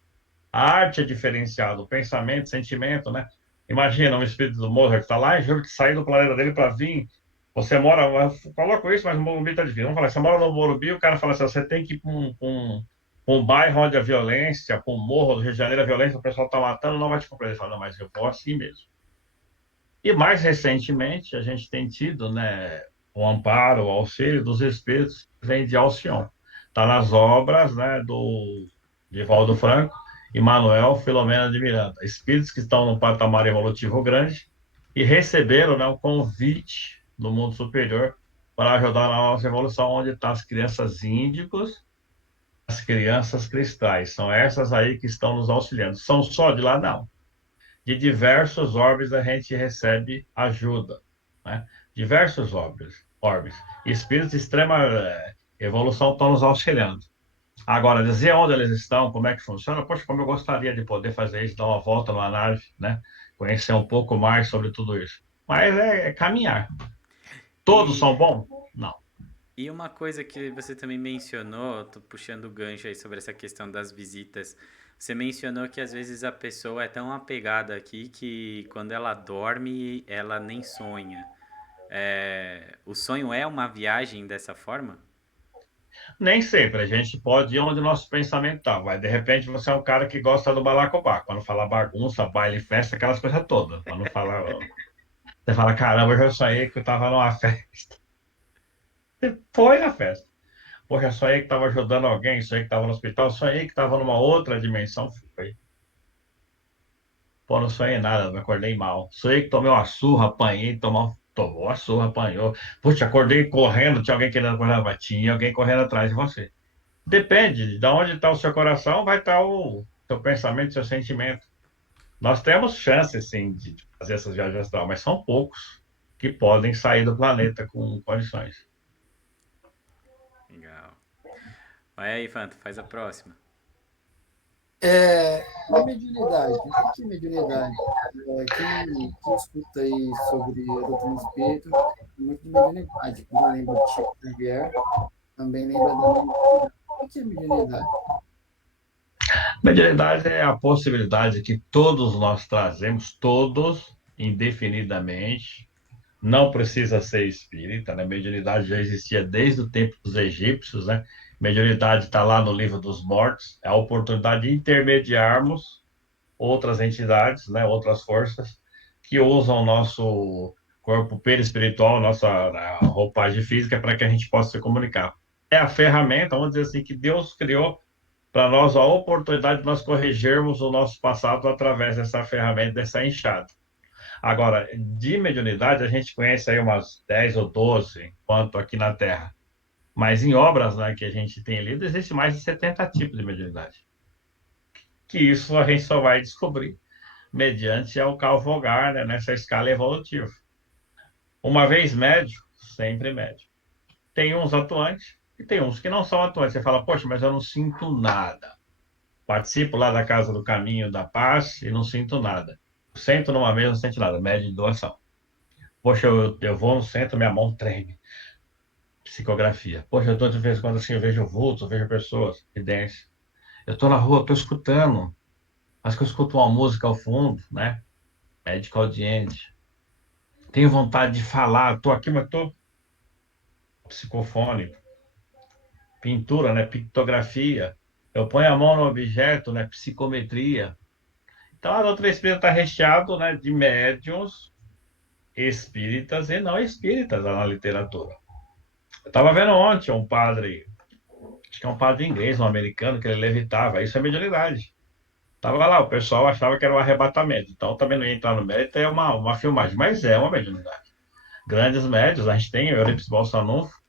A arte é diferenciada, o pensamento, o sentimento, né? Imagina um espírito do Mozart que está lá em Júpiter, sair do planeta dele para vir. Você mora, eu coloco isso, mas o Morumbi está difícil. Vamos falar, você mora no Morumbi, o cara fala assim, você tem que ir para um bairro onde a violência, para um morro do Rio de Janeiro, a violência, o pessoal está matando, não vai te compreender. Ele fala, não, mas eu vou assim mesmo. E mais recentemente, a gente tem tido, né, o amparo, o auxílio dos espíritos que vem de Alcion. Está nas obras, né, do Divaldo Franco e Manuel Filomena de Miranda. Espíritos que estão num patamar evolutivo grande e receberam, né, um convite do mundo superior para ajudar na nossa evolução, onde estão as crianças índicos, as crianças cristais. São essas aí que estão nos auxiliando. São só de lá? Não, de diversos orbes a gente recebe ajuda, né? Diversos orbes. Espíritos de extrema evolução estão nos auxiliando. Agora, dizer onde eles estão, como é que funciona, poxa, como eu gostaria de poder fazer isso, dar uma volta numa nave, né? Conhecer um pouco mais sobre tudo isso. Mas é caminhar. Todos E são bons? Não. E uma coisa que você também mencionou, tô puxando o gancho aí sobre essa questão das visitas. Você mencionou que às vezes a pessoa é tão apegada aqui que quando ela dorme, ela nem sonha. O sonho é uma viagem dessa forma? Nem sempre, a gente pode ir onde o nosso pensamento está. Vai, de repente você é um cara que gosta do balacobá. Quando fala bagunça, baile, festa, aquelas coisas todas. Quando fala, você fala, caramba, eu já sonhei que eu estava numa festa. Você foi na festa. Poxa, eu sonhei que estava ajudando alguém, sonhei que estava no hospital, sonhei que estava numa outra dimensão. Foi. Pô, não sonhei nada, me acordei mal. Sonhei que tomei uma surra, apanhei, tomou uma surra, apanhou. Puxa, acordei correndo, tinha alguém querendo acordar, mas tinha alguém correndo atrás de você. Depende de onde está o seu coração, vai estar o seu pensamento, seu sentimento. Nós temos chances, sim, de fazer essas viagens astral, mas são poucos que podem sair do planeta com condições. Legal. Vai aí, Fanto, faz a próxima. E mediunidade? O que é mediunidade? Quem escuta aí sobre a doutrina do espírito, tem muito de mediunidade. Quando lembra de Chico Xavier, também lembra da mediunidade. O que é mediunidade? Mediunidade é a possibilidade que todos nós trazemos, todos, indefinidamente. Não precisa ser espírita, né? Mediunidade já existia desde o tempo dos egípcios, né? Mediunidade está lá no livro dos mortos, é a oportunidade de intermediarmos outras entidades, né? Outras forças que usam o nosso corpo perispiritual, nossa roupagem física, para que a gente possa se comunicar. É a ferramenta, vamos dizer assim, que Deus criou para nós a oportunidade de nós corrigirmos o nosso passado através dessa ferramenta, dessa enxada. Agora, de mediunidade, a gente conhece aí umas 10 ou 12, quanto aqui na Terra. Mas em obras, né, que a gente tem lido, existe mais de 70 tipos de mediunidade. Que isso a gente só vai descobrir mediante ao cavalgar, né, nessa escala evolutiva. Uma vez médio, sempre médio. Tem uns atuantes e tem uns que não são atuantes. Você fala, poxa, mas eu não sinto nada. Participo lá da Casa do Caminho da Paz e não sinto nada. Sento numa mesa, não sinto nada. Médio de doação. Poxa, eu vou no centro, minha mão treme. Psicografia. Poxa, eu tô de vez em quando assim, eu vejo vultos, eu vejo pessoas, evidência. Eu tô na rua, tô escutando. Acho que eu escuto uma música ao fundo, né? Médico audiente. Tenho vontade de falar, tô aqui, mas tô psicofônico. Pintura, né? Pictografia. Eu ponho a mão no objeto, né? Psicometria. Então, a doutrina espírita está recheado, né, de médiums espíritas e não espíritas lá na literatura. Eu estava vendo ontem um padre, acho que é um padre inglês, um americano, que ele levitava. Isso é mediunidade. Tava lá, o pessoal achava que era um arrebatamento. Então, também não ia entrar no mérito, é uma filmagem, mas é uma mediunidade. Grandes médios, a gente tem o Eurípides Balsanufo,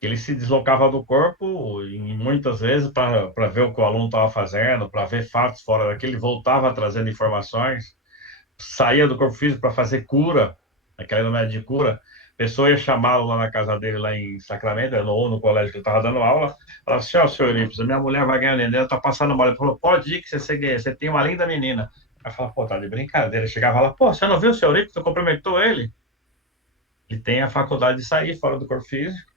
que ele se deslocava do corpo e muitas vezes para ver o que o aluno estava fazendo, para ver fatos fora daquele, ele voltava trazendo informações, saía do corpo físico para fazer cura, aquela média de cura. A pessoa ia chamá-lo lá na casa dele, lá em Sacramento, ou no colégio que ele estava dando aula, falava assim, ó, senhor Eurípides, a minha mulher vai ganhar neném, ela tá passando mal. Ele falou, pode ir que você tem uma linda menina. Aí fala, pô, tá de brincadeira. Chegava lá, pô, você não viu o senhor Eurípides? Tu cumprimentou ele? Ele tem a faculdade de sair fora do corpo físico,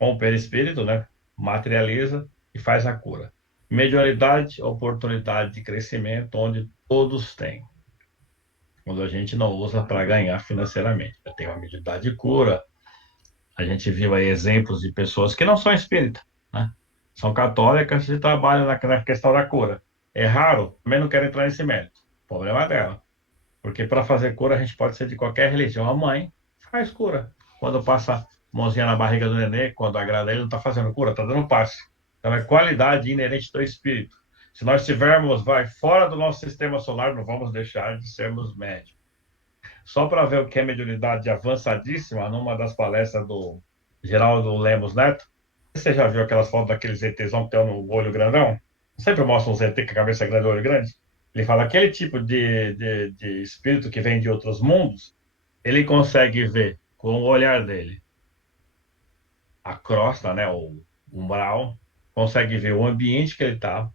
com o perispírito, né? Materializa e faz a cura. Mediunidade, oportunidade de crescimento, onde todos têm. Quando a gente não usa para ganhar financeiramente. Tem uma mediunidade de cura. A gente viu aí exemplos de pessoas que não são espíritas, né? São católicas e trabalham na questão da cura. É raro, também não quero entrar nesse mérito. O problema é dela. Porque para fazer cura a gente pode ser de qualquer religião. A mãe faz cura. Quando passa a mãozinha na barriga do nenê, quando agrada ele, não está fazendo cura, está dando passe. Então é qualidade inerente do espírito. Se nós tivermos, vai fora do nosso sistema solar, não vamos deixar de sermos médicos. Só para ver o que é mediunidade avançadíssima, numa das palestras do Geraldo Lemos Neto, você já viu aquelas fotos daqueles ETzão que tem no olho grandão? Sempre mostra um ET com a cabeça grande e olho grande. Ele fala aquele tipo de espírito que vem de outros mundos, ele consegue ver com o olhar dele a crosta, né, o umbral, consegue ver o ambiente que ele está,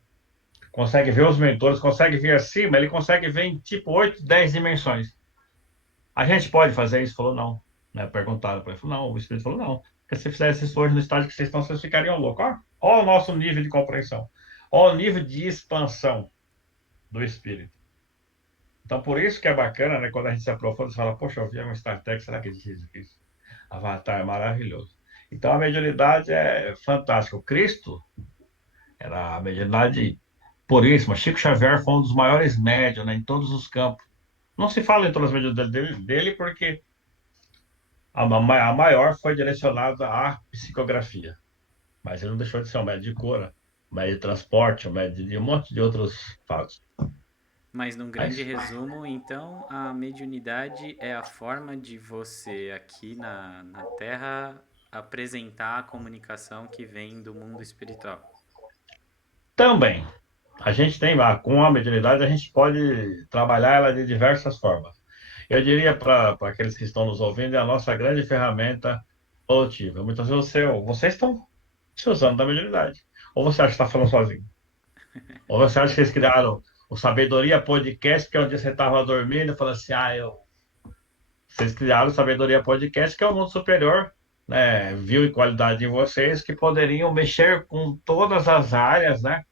consegue ver os mentores, consegue ver acima, ele consegue ver em tipo 8, 10 dimensões. A gente pode fazer isso? Falou, não. Né? Perguntaram para ele, falou, não, o Espírito falou, não, porque se fizesse isso hoje no estágio que vocês estão, vocês ficariam loucos. Ó o nosso nível de compreensão, ó o nível de expansão do Espírito. Então, por isso que é bacana, né? Quando a gente se aprofunda, você fala, poxa, eu vi um Star Trek, será que diz isso? Avatar é maravilhoso. Então, a mediunidade é fantástica. O Cristo era a mediunidade puríssima. Chico Xavier foi um dos maiores médiuns, né, em todos os campos. Não se fala em todas as mediunidades dele porque a maior foi direcionada à psicografia. Mas ele não deixou de ser um médium de cura, um médium de transporte, um médium de um monte de outros fatos. Mas num grande Mas, resumo, então, a mediunidade é a forma de você aqui na Terra apresentar a comunicação que vem do mundo espiritual. também, a gente tem lá, com a mediunidade, a gente pode trabalhar ela de diversas formas. Eu diria para aqueles que estão nos ouvindo, é a nossa grande ferramenta produtiva. Muitas vezes vocês estão se usando da mediunidade. Ou você acha que está falando sozinho? Ou você acha que eles criaram o Sabedoria Podcast, que é onde você estava dormindo e falou assim, vocês criaram o Sabedoria Podcast, que é o mundo superior, né? Viu em qualidade em vocês que poderiam mexer com todas as áreas, né?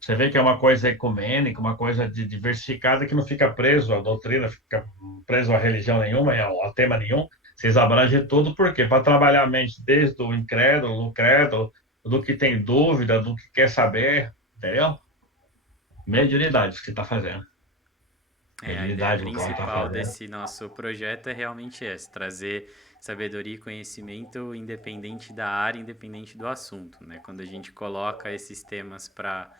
Você vê que é uma coisa ecumênica, uma coisa diversificada que não fica preso à doutrina, fica preso à religião nenhuma, a tema nenhum. Vocês abrangem tudo, por quê? Para trabalhar a mente desde o incrédulo, o crédulo, do que tem dúvida, do que quer saber, entendeu? Mediunidade que você está fazendo. A ideia Mediunidade o que ela está principal fazendo. desse nosso projeto é realmente essa, trazer sabedoria e conhecimento independente da área, independente do assunto, né? Quando a gente coloca esses temas para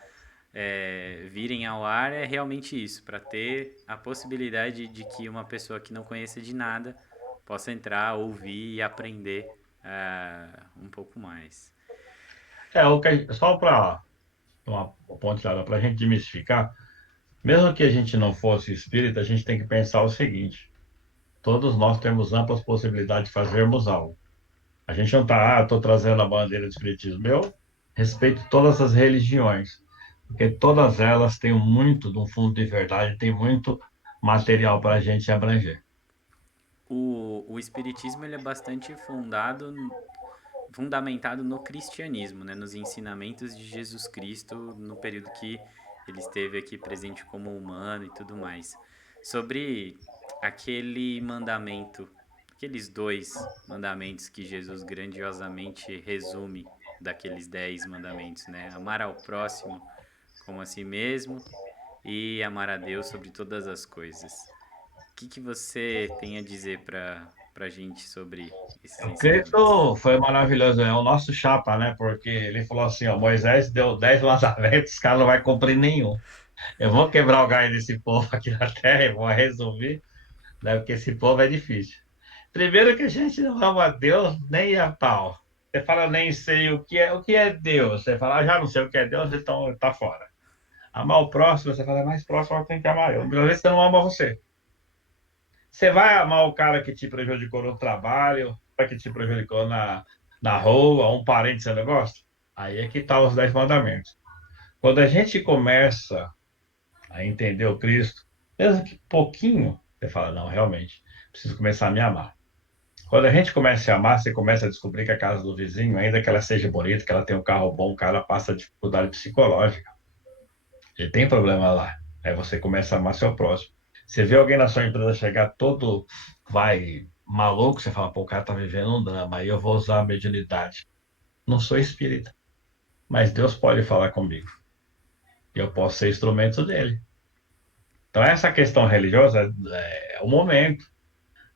virem ao ar, é realmente isso, para ter a possibilidade de que uma pessoa que não conheça de nada possa entrar, ouvir e aprender um pouco mais. Só para uma pontilhada, para a gente desmistificar, mesmo que a gente não fosse espírita, a gente tem que pensar o seguinte: todos nós temos amplas possibilidades de fazermos algo. A gente não está, estou trazendo a bandeira do espiritismo. Eu respeito todas as religiões, porque todas elas têm muito de um fundo de verdade, tem muito material para a gente abranger. O espiritismo ele é bastante fundamentado no cristianismo, né, nos ensinamentos de Jesus Cristo no período que ele esteve aqui presente como humano e tudo mais. Sobre aquele mandamento, aqueles 2 mandamentos que Jesus grandiosamente resume daqueles 10 mandamentos, né? Amar ao próximo como a si mesmo e amar a Deus sobre todas as coisas. O que você tem a dizer para gente sobre esses O ensinamentos? Cristo foi maravilhoso, é o nosso chapa, né? Porque ele falou assim: ó, Moisés deu 10 mandamentos, os caras não vai cumprir nenhum. Eu vou quebrar o galho desse povo aqui na terra e vou resumir, né? Porque esse povo é difícil. Primeiro que a gente não ama a Deus nem a pau. Você fala, nem sei o que é Deus. Você fala, já não sei o que é Deus, então tá fora. Amar o próximo, você fala, é mais próximo, eu tenho que amar eu. Muitas vezes você não ama você. Você vai amar o cara que te prejudicou no trabalho, que te prejudicou na rua, um parente que você não gosta? Aí é que tá os 10 mandamentos. Quando a gente começa a entender o Cristo, mesmo que pouquinho, você fala, não, realmente, preciso começar a me amar. Quando a gente começa a se amar, você começa a descobrir que a casa do vizinho, ainda que ela seja bonita, que ela tenha um carro bom, o cara passa dificuldade psicológica. Ele tem problema lá. Aí você começa a amar seu próximo. Você vê alguém na sua empresa chegar todo, vai, maluco, você fala, pô, o cara tá vivendo um drama, aí eu vou usar a mediunidade. Não sou espírita, mas Deus pode falar comigo. E eu posso ser instrumento dele. Então, essa questão religiosa é o momento.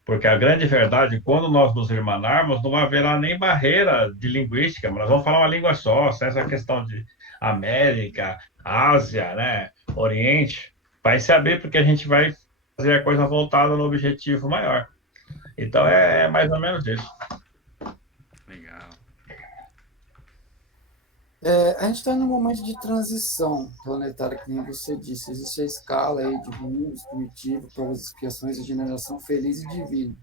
Porque a grande verdade, quando nós nos irmanarmos, não haverá nem barreira de linguística, mas nós vamos falar uma língua só, sem essa questão de América, Ásia, né, Oriente, vai se abrir porque a gente vai fazer a coisa voltada no objetivo maior. Então é mais ou menos isso. Legal. A gente está num momento de transição planetária, que nem você disse. Existe a escala aí de mundos, primitivo, provas, expiações, regeneração feliz e divina.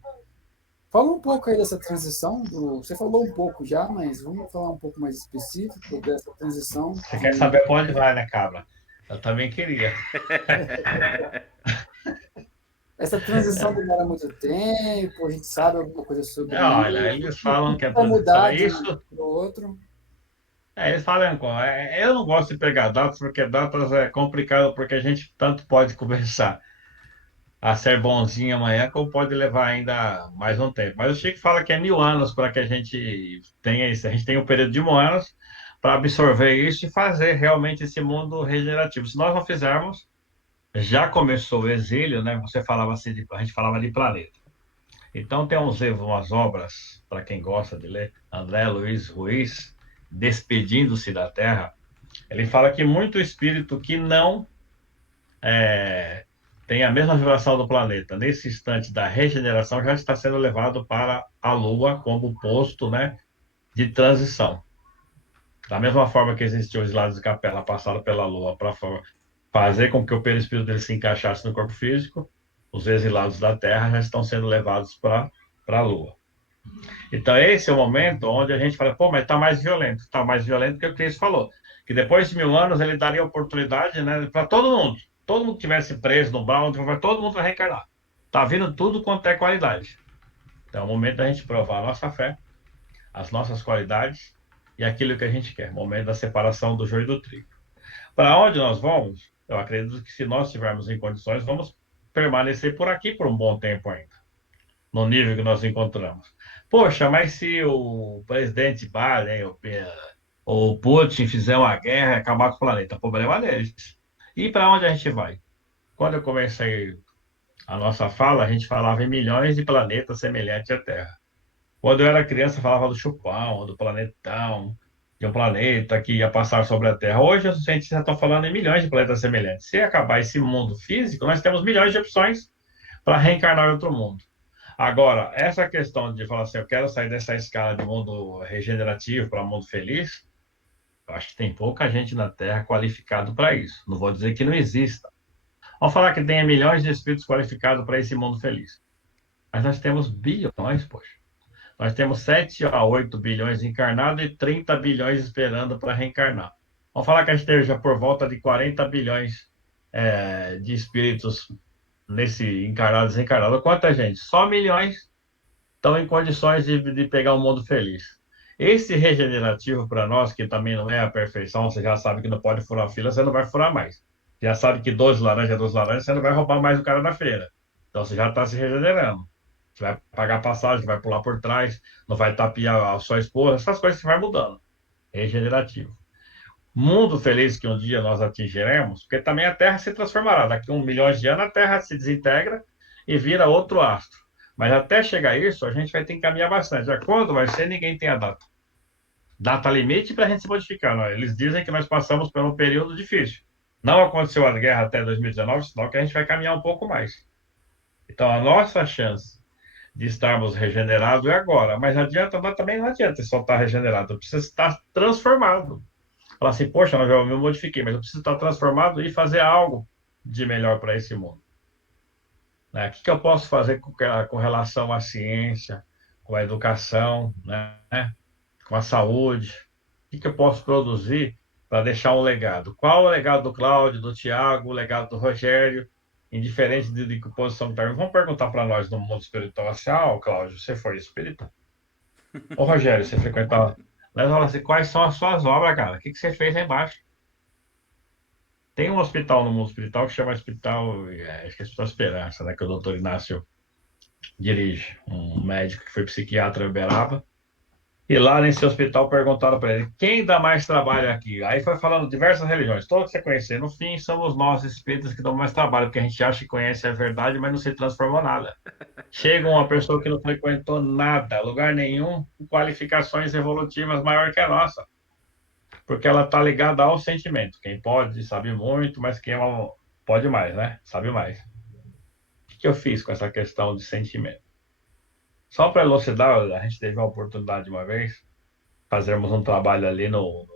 Fala um pouco aí dessa transição. Você falou um pouco já, mas vamos falar um pouco mais específico dessa transição Você quer de. saber para onde vai, né, cabra? Eu também queria. Essa transição demora muito tempo, a gente sabe alguma coisa sobre Olha, isso, eles o falam que que a vai transição mudar é de um isso. para o outro. Eles falam, eu não gosto de pegar datas, porque datas é complicado, porque a gente tanto pode conversar a ser bonzinho amanhã, como pode levar ainda mais um tempo. Mas o Chico fala que é 1000 anos para que a gente tenha isso. A gente tem um período de 1000 anos para absorver isso e fazer realmente esse mundo regenerativo. Se nós não fizermos, já começou o exílio, né? Você falava assim, a gente falava de planeta. Então tem umas obras, para quem gosta de ler, André Luiz Ruiz, Despedindo-se da Terra. Ele fala que muito espírito que não tem a mesma vibração do planeta, nesse instante da regeneração, já está sendo levado para a Lua como posto, né, de transição. Da mesma forma que existiam os lados de Capela passaram pela Lua para fazer com que o perispírito dele se encaixasse no corpo físico, os exilados da Terra já estão sendo levados para a Lua. Então, esse é o momento onde a gente fala, pô, mas está mais violento. Está mais violento que o que Cristo falou. Que depois de 1000 anos ele daria oportunidade, né, para todo mundo. Todo mundo que tivesse preso no balde, todo mundo vai reencarnar. Está vindo tudo quanto é qualidade. Então, é o momento da gente provar a nossa fé, as nossas qualidades e aquilo que a gente quer. Momento da separação do joio e do trigo. Para onde nós vamos? Eu acredito que se nós estivermos em condições, vamos permanecer por aqui por um bom tempo ainda, no nível que nós encontramos. Poxa, mas se o presidente Biden ou o Putin fizer uma guerra e acabar com o planeta, problema deles. E para onde a gente vai? Quando eu comecei a nossa fala, a gente falava em milhões de planetas semelhantes à Terra. Quando eu era criança, falava do chupão, do planetão, de um planeta que ia passar sobre a Terra. Hoje, os cientistas já estão falando em milhões de planetas semelhantes. Se acabar esse mundo físico, nós temos milhões de opções para reencarnar em outro mundo. Agora, essa questão de falar assim, eu quero sair dessa escala de mundo regenerativo para mundo feliz, eu acho que tem pouca gente na Terra qualificado para isso. Não vou dizer que não exista. Vamos falar que tenha milhões de espíritos qualificados para esse mundo feliz. Mas nós temos bilhões, poxa. Nós temos 7 a 8 bilhões encarnados e 30 bilhões esperando para reencarnar. Vamos falar que a gente esteja por volta de 40 bilhões de espíritos nesse encarnado e desencarnado. Quanta gente? Só milhões estão em condições de pegar um mundo feliz. Esse regenerativo para nós, que também não é a perfeição, você já sabe que não pode furar fila, você não vai furar mais. Já sabe que 12 laranjas é 12 laranjas, você não vai roubar mais o cara da feira. Então você já está se regenerando. Você vai pagar passagem, vai pular por trás, não vai tapear a sua esposa, essas coisas que vai mudando. Regenerativo. Mundo feliz que um dia nós atingiremos, porque também a Terra se transformará. Daqui a 1 milhão de anos a Terra se desintegra e vira outro astro. Mas até chegar a isso, a gente vai ter que caminhar bastante. Já quando vai ser, ninguém tem a data. Data limite para a gente se modificar. Eles dizem que nós passamos por um período difícil. Não aconteceu a guerra até 2019, senão que a gente vai caminhar um pouco mais. Então, a nossa chance de estarmos regenerados é agora. Mas adianta, mas também não adianta só estar regenerado. Precisa estar transformado. Falar assim, poxa, eu me modifiquei, mas eu preciso estar transformado e fazer algo de melhor para esse mundo. Né? O que eu posso fazer com relação à ciência, com a educação, né? Com a saúde? O que eu posso produzir para deixar um legado? Qual o legado do Cláudio, do Tiago, o legado do Rogério, indiferente de que posição que está? Vamos perguntar para nós no mundo espiritual assim, Cláudio, você foi espírita? Ô, Rogério, você frequentava... Nós falamos assim, quais são as suas obras, cara? O que você fez aí embaixo? Tem um hospital no mundo espiritual que chama Hospital, acho que é Hospital Esperança, né? Que o doutor Inácio dirige, um médico que foi psiquiatra em Uberaba. E lá nesse hospital perguntaram para ele, quem dá mais trabalho aqui? Aí foi falando diversas religiões, todas que você conhecer. No fim, somos nós espíritas que dão mais trabalho, porque a gente acha que conhece a verdade, mas não se transformou nada. Chega uma pessoa que não frequentou nada, lugar nenhum, com qualificações evolutivas maior que a nossa, porque ela está ligada ao sentimento. Quem pode sabe muito, mas quem pode mais, né? Sabe mais. O que eu fiz com essa questão de sentimento? Só para elucidar, a gente teve uma oportunidade uma vez, fazermos um trabalho ali no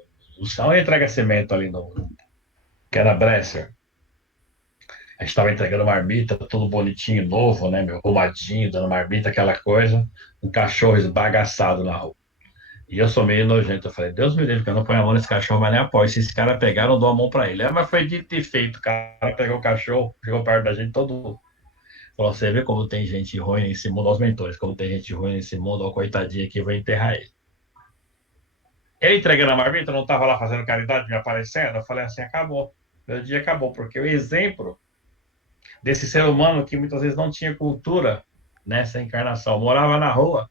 chão e entrega cimento ali que era Bresser. A gente estava entregando marmita, tudo bonitinho, novo, né, meu, arrumadinho, dando marmita, aquela coisa, um cachorro esbagaçado na rua. E eu sou meio nojento, eu falei, Deus me livre, que eu não ponho a mão nesse cachorro, mas nem apoio. Se esse cara pegar, eu não dou a mão para ele. Mas foi dito e feito, o cara pegou o cachorro, chegou perto da gente, todo Falou, você vê como tem gente ruim nesse mundo, aos mentores, como tem gente ruim nesse mundo, ó, coitadinho aqui, vou enterrar ele. Ele entregando a marmita, eu não estava lá fazendo caridade, me aparecendo, eu falei assim, acabou. Meu dia acabou, porque o exemplo desse ser humano que muitas vezes não tinha cultura nessa encarnação, morava na rua,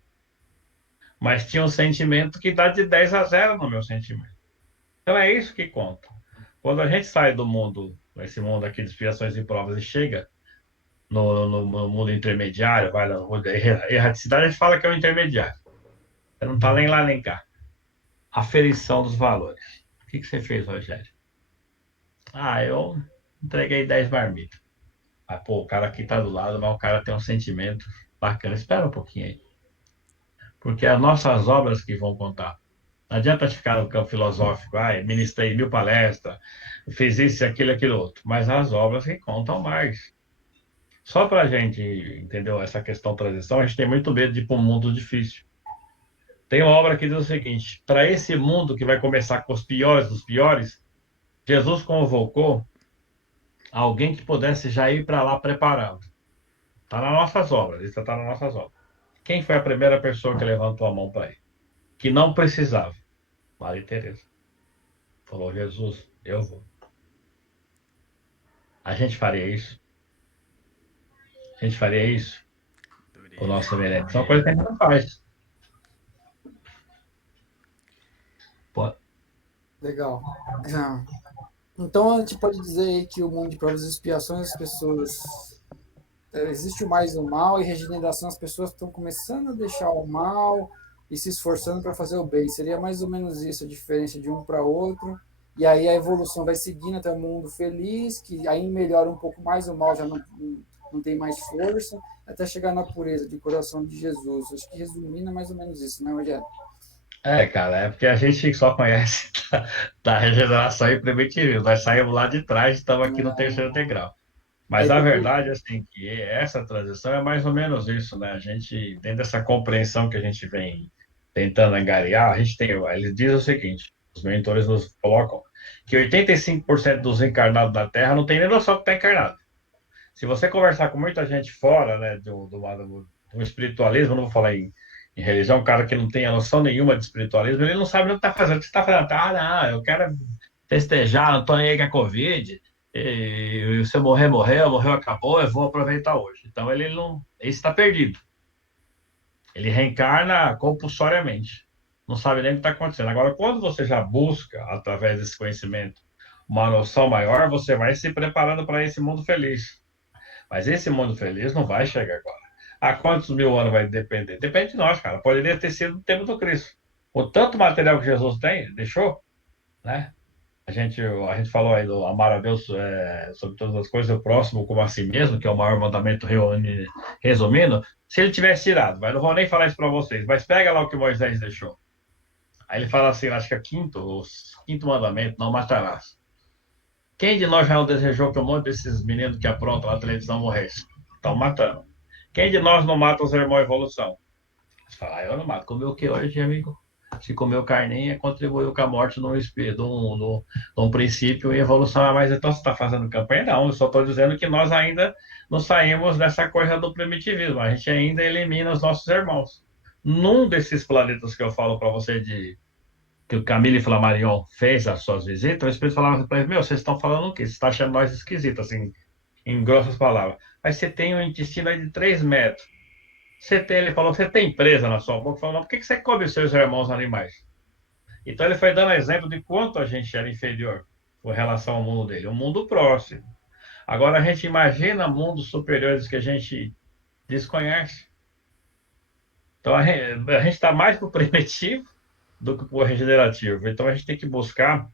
mas tinha um sentimento que dá de 10-0 no meu sentimento. Então é isso que conta. Quando a gente sai do mundo, esse mundo aqui de expiações e provas, e chega no mundo intermediário, vai no mundo da erraticidade, a gente fala que é o intermediário. Você não está nem lá nem cá. Aferição dos valores. O que você fez, Rogério? Ah, eu entreguei 10 marmitas. Ah, pô, o cara aqui tá do lado, mas o cara tem um sentimento bacana. Espera um pouquinho aí. Porque é as nossas obras que vão contar. Não adianta ficar no campo filosófico, ministrei 1000 palestras, fiz isso, aquilo, aquilo outro. Mas as obras que contam mais. Só para a gente, entendeu, essa questão transição, a gente tem muito medo de ir para um mundo difícil. Tem uma obra que diz o seguinte: para esse mundo que vai começar com os piores dos piores, Jesus convocou alguém que pudesse já ir para lá preparado. Está nas nossas obras, isso está nas nossas obras. Quem foi a primeira pessoa que levantou a mão para ir? Que não precisava. Maria Teresa. Falou, Jesus, eu vou. A gente faria isso? A gente faria isso? O Dureza. nosso semelhante. Isso é uma coisa que a gente não faz. Pô, Legal. Então a gente pode dizer aí que o mundo de provas e expiações, as pessoas. Existe o mais e o mal, e regeneração, as pessoas estão começando a deixar o mal e se esforçando para fazer o bem. Seria mais ou menos isso, a diferença de um para outro. E aí a evolução vai seguindo até o mundo feliz, que aí melhora um pouco mais, o mal já não tem mais força, até chegar na pureza de coração de Jesus. Acho que resumindo é mais ou menos isso, né, Rogério? cara, é porque a gente só conhece da regeneração e primitivismo. Nós saímos lá de trás e estamos aqui no terceiro degrau. Aí Mas a depois, verdade, assim, que essa transição é mais ou menos isso, né? A gente, dentro dessa compreensão que a gente vem tentando angariar, a gente tem, ele diz o seguinte, os mentores nos colocam que 85% dos encarnados da Terra não tem nem noção que está encarnado. Se você conversar com muita gente fora, né, do espiritualismo, não vou falar em religião, um cara que não tem a noção nenhuma de espiritualismo, ele não sabe o que está fazendo. O que você está fazendo? Ah, não, eu quero festejar, não estou nem aí com a Covid. E se eu morrer, morreu, morreu, acabou, eu vou aproveitar hoje. Então ele não. Ele está perdido. Ele reencarna compulsoriamente. Não sabe nem o que está acontecendo. Agora, quando você já busca, através desse conhecimento, uma noção maior, você vai se preparando para esse mundo feliz. Mas esse mundo feliz não vai chegar agora. Há quantos mil anos vai depender? Depende de nós, cara. Poderia ter sido no tempo do Cristo. O tanto material que Jesus tem, deixou, né? A gente falou aí do amar a Deus sobre todas as coisas, o próximo como a si mesmo, que é o maior mandamento resumindo. Se ele tivesse tirado, mas não vou nem falar isso para vocês, mas pega lá o que Moisés deixou. Aí ele fala assim, acho que é o quinto mandamento, não matarás. Quem de nós já não desejou que um monte desses meninos que aprontam na televisão morresse? Estão matando. Quem de nós não mata os irmãos evolução? Você fala, eu não mato. Comeu o que hoje, amigo? Se comeu carninha, contribuiu com a morte num, num princípio e evolução. Ah, mas então você está fazendo campanha? Não, eu só estou dizendo que nós ainda não saímos dessa coisa do primitivismo. A gente ainda elimina os nossos irmãos. Num desses planetas que eu falo para você que o Camille Flammarion fez as suas visitas, o Espírito falava para ele, meu, vocês estão falando o quê? Você está achando nós esquisitos, assim, em grossas palavras. Mas você tem um intestino aí de 3 metros. Ele falou, você tem presa na sua boca? Falou, não, por que você come os seus irmãos animais? Então ele foi dando exemplo de quanto a gente era inferior com relação ao mundo dele, um mundo próximo. Agora a gente imagina mundos superiores que a gente desconhece. Então a gente está mais para o primitivo do que para o regenerativo. Então a gente tem que buscar,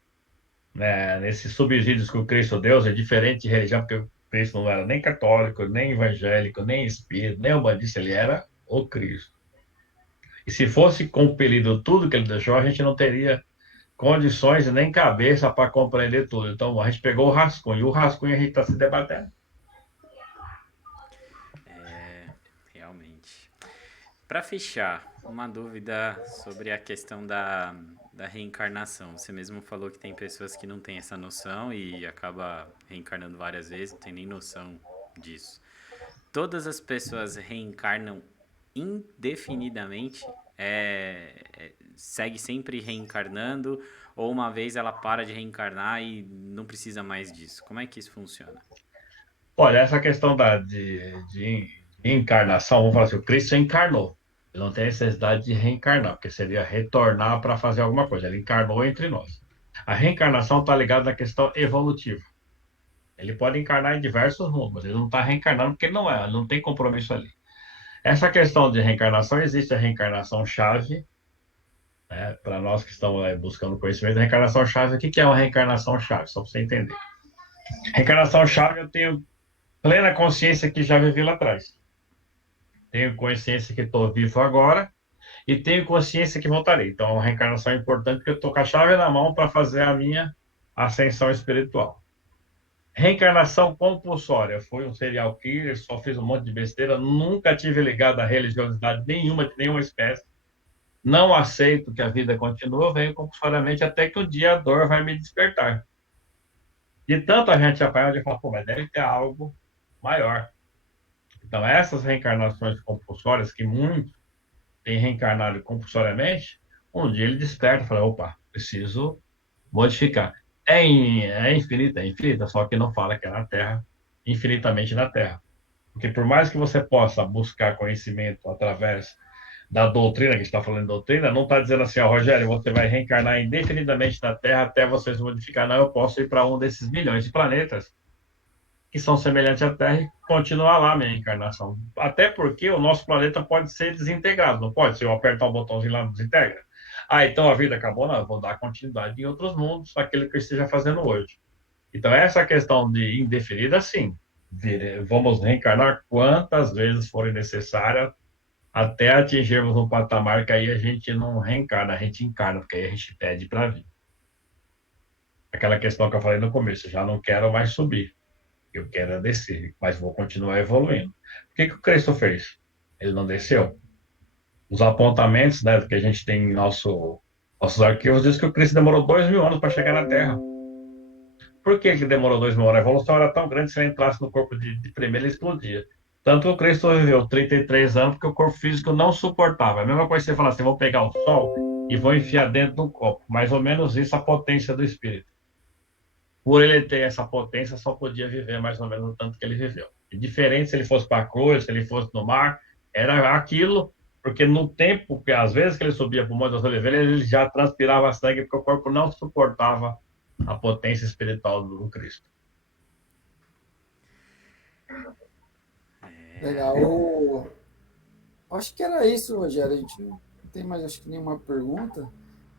né, nesses subsídios que o Cristo deu, é diferente de religião, porque o Cristo não era nem católico, nem evangélico, nem espírito, nem umbandista, ele era o Cristo. E se fosse compelido tudo que ele deixou, a gente não teria condições e nem cabeça para compreender tudo. Então a gente pegou o rascunho, e o rascunho a gente está se debatendo. Realmente. Para fechar, uma dúvida sobre a questão da reencarnação. Você mesmo falou que tem pessoas que não têm essa noção e acaba reencarnando várias vezes, não tem nem noção disso. todas as pessoas reencarnam indefinidamente? Segue sempre reencarnando? Ou uma vez ela para de reencarnar e não precisa mais disso? Como é que isso funciona? Olha, essa questão de encarnação, vamos falar assim, o Cristo encarnou. Ele não tem necessidade de reencarnar, porque seria retornar para fazer alguma coisa. Ele encarnou entre nós. A reencarnação está ligada na questão evolutiva. Ele pode encarnar em diversos mundos, mas ele não está reencarnando porque ele não tem compromisso ali. Essa questão de reencarnação, existe a reencarnação chave, né? Para nós que estamos buscando conhecimento, a reencarnação chave, o que é uma reencarnação chave? Só para você entender. Reencarnação chave, eu tenho plena consciência que já vivi lá atrás. Tenho consciência que estou vivo agora e tenho consciência que voltarei. Então, a reencarnação é importante porque eu estou com a chave na mão para fazer a minha ascensão espiritual. Reencarnação compulsória. Fui um serial killer, só fiz um monte de besteira, nunca tive ligado a religiosidade nenhuma, de nenhuma espécie. Não aceito que a vida continue, venho compulsoriamente até que um dia a dor vai me despertar. De tanto a gente apanhar, de falar, pô, mas deve ter algo maior. Então, essas reencarnações compulsórias, que muitos têm reencarnado compulsoriamente, um dia ele desperta e fala, opa, preciso modificar. É infinita, só que não fala que é na Terra, infinitamente na Terra. Porque por mais que você possa buscar conhecimento através da doutrina, que a gente está falando de doutrina, não está dizendo assim, ó, Rogério, você vai reencarnar indefinidamente na Terra até você se modificar. Não, eu posso ir para um desses milhões de planetas que são semelhantes à Terra e continuar lá a minha encarnação. Até porque o nosso planeta pode ser desintegrado, não pode? Se eu apertar o botãozinho lá, desintegra. Ah, então a vida acabou? Não, eu vou dar continuidade em outros mundos, aquilo que eu esteja fazendo hoje. Então, essa questão de indefinida, sim. Vamos reencarnar quantas vezes forem necessárias até atingirmos um patamar que aí a gente não reencarna, a gente encarna, porque aí a gente pede para vir. Aquela questão que eu falei no começo, já não quero mais subir. Eu quero é descer, mas vou continuar evoluindo. O que o Cristo fez? Ele não desceu. Os apontamentos, né, que a gente tem em nossos arquivos diz que o Cristo demorou 2.000 anos para chegar na Terra. Por que ele demorou 2.000 anos? A evolução era tão grande que se ele entrasse no corpo de primeiro, ele explodia. Tanto que o Cristo viveu 33 anos porque o corpo físico não suportava. A mesma coisa que você falar assim, vou pegar o sol e vou enfiar dentro do copo. Mais ou menos isso a potência do espírito. Por ele ter essa potência, só podia viver mais ou menos o tanto que ele viveu. E diferente se ele fosse para a cruz, se ele fosse no mar, era aquilo, porque no tempo, que às vezes que ele subia para o Monte das Oliveiras, ele já transpirava sangue, porque o corpo não suportava a potência espiritual do Cristo. Legal. Acho que era isso, Rogério. A gente não tem mais, acho que, nenhuma pergunta.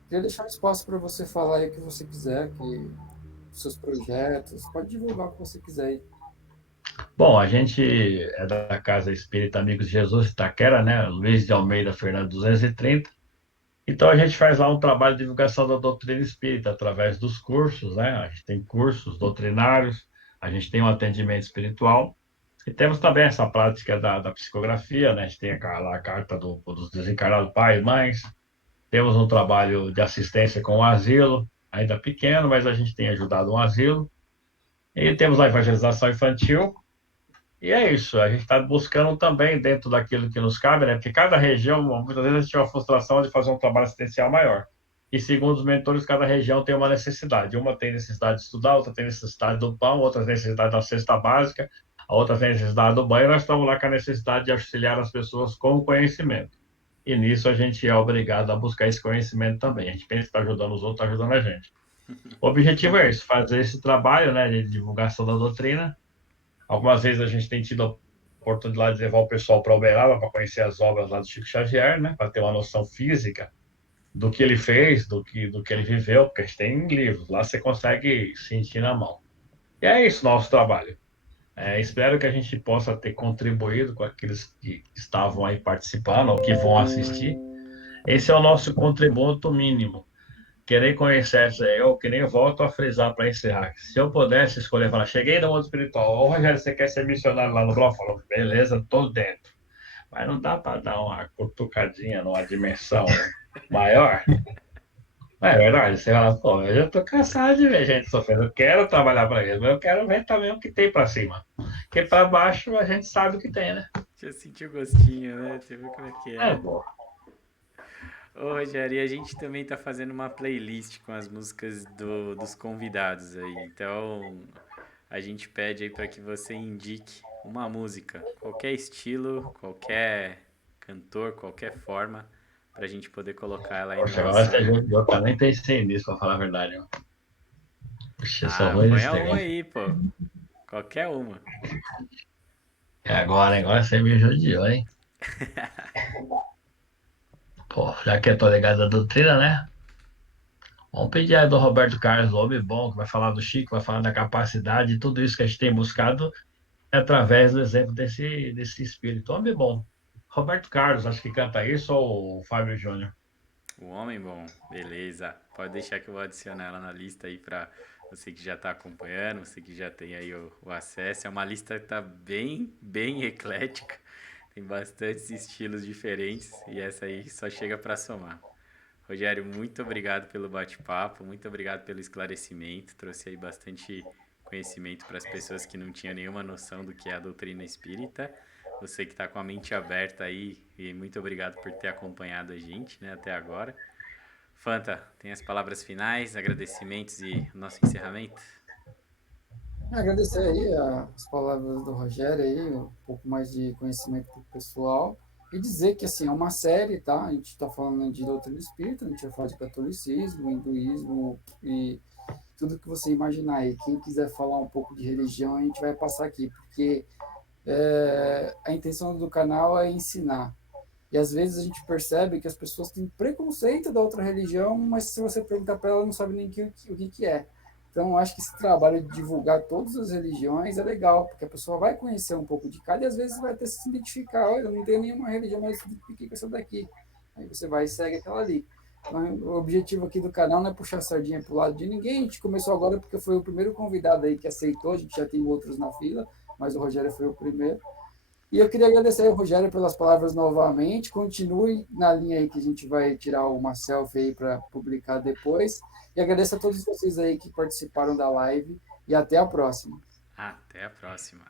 Queria deixar um espaço para você falar aí o que você quiser, que seus projetos. Pode divulgar o que você quiser aí. Bom, a gente é da Casa Espírita Amigos de Jesus Itaquera, né? Luiz de Almeida Fernando 230. Então a gente faz lá um trabalho de divulgação da doutrina espírita através dos cursos, né? A gente tem cursos doutrinários, a gente tem um atendimento espiritual e temos também essa prática da psicografia, né? A gente tem lá a carta dos desencarnados pais e mães, temos um trabalho de assistência com o asilo, ainda pequeno, mas a gente tem ajudado um asilo. E temos a evangelização infantil. E é isso, a gente está buscando também, dentro daquilo que nos cabe, né? Porque cada região, muitas vezes, a gente tem uma frustração de fazer um trabalho assistencial maior. E segundo os mentores, cada região tem uma necessidade. Uma tem necessidade de estudar, outra tem necessidade do pão, outra tem necessidade da cesta básica, a outra tem necessidade do banho. Nós estamos lá com a necessidade de auxiliar as pessoas com o conhecimento. E nisso a gente é obrigado a buscar esse conhecimento também. A gente pensa que está ajudando os outros, está ajudando a gente. O objetivo é isso, fazer esse trabalho, né, de divulgação da doutrina. Algumas vezes a gente tem tido a oportunidade de levar o pessoal para Uberaba para conhecer as obras lá do Chico Xavier, né, para ter uma noção física do que ele fez, do que ele viveu, porque a gente tem livros, lá você consegue sentir na mão. E é isso nosso trabalho. Espero que a gente possa ter contribuído com aqueles que estavam aí participando ou que vão assistir. Esse é o nosso contributo mínimo. Querer conhecer eu, que nem eu volto a frisar para encerrar. Se eu pudesse escolher, falar, cheguei no mundo espiritual, ô Rogério, você quer ser missionário lá no Bloco? Falou, beleza, tô dentro. Mas não dá para dar uma cutucadinha numa dimensão maior? É verdade, você fala, pô, eu já tô cansado de ver gente sofrendo. Eu quero trabalhar para eles, mas eu quero ver também o que tem para cima. Porque para baixo a gente sabe o que tem, né? Já sentiu o gostinho, né? Você viu como é que É, é? pô. Ô, Rogério, e a gente também tá fazendo uma playlist com as músicas dos convidados aí. Então, a gente pede aí para que você indique uma música, qualquer estilo, qualquer cantor, qualquer forma, pra gente poder colocar ela aí no Poxa, agora você nosso. judiou, cara. Nem pensei nisso, pra falar a verdade. Ó. Puxa, só Ah, vou põe nesse uma negócio. aí, pô. Qualquer uma. É agora, hein? Agora você me judiou, hein? Pô, já que eu tô ligado à doutrina, né? Vamos pedir aí do Roberto Carlos, o homem bom, que vai falar do Chico, vai falar da capacidade, tudo isso que a gente tem buscado é através do exemplo desse espírito. Homem bom. Roberto Carlos, acho que canta isso, ou o Fábio Júnior. O homem bom, beleza. Pode deixar que eu vou adicionar ela na lista aí pra você que já tá acompanhando, você que já tem aí o acesso. É uma lista que tá bem eclética. Tem bastantes estilos diferentes e essa aí só chega pra somar. Rogério, muito obrigado pelo bate-papo, muito obrigado pelo esclarecimento. Trouxe aí bastante conhecimento para as pessoas que não tinham nenhuma noção do que é a doutrina espírita. Você que está com a mente aberta aí, e muito obrigado por ter acompanhado a gente, né, até agora. Fanta, tem as palavras finais, agradecimentos e nosso encerramento? Agradecer aí as palavras do Rogério aí, um pouco mais de conhecimento para o pessoal e dizer que assim é uma série, tá? A gente está falando de doutrina espírita, a gente vai falar de catolicismo, hinduísmo e tudo que você imaginar aí. Quem quiser falar um pouco de religião, a gente vai passar aqui, porque a intenção do canal é ensinar. E às vezes a gente percebe que as pessoas têm preconceito da outra religião, mas se você perguntar para ela, não sabe nem o que é. Então, eu acho que esse trabalho de divulgar todas as religiões é legal, porque a pessoa vai conhecer um pouco de cada e às vezes vai até se identificar. Olha, eu não tenho nenhuma religião, mas eu me identifiquei com essa daqui. Aí você vai e segue aquela ali. Então, o objetivo aqui do canal não é puxar a sardinha para o lado de ninguém. A gente começou agora porque foi o primeiro convidado aí que aceitou. A gente já tem outros na fila, mas o Rogério foi o primeiro. E eu queria agradecer ao Rogério pelas palavras novamente. Continue na linha aí que a gente vai tirar uma selfie aí para publicar depois. E agradeço a todos vocês aí que participaram da live. E até a próxima. Até a próxima.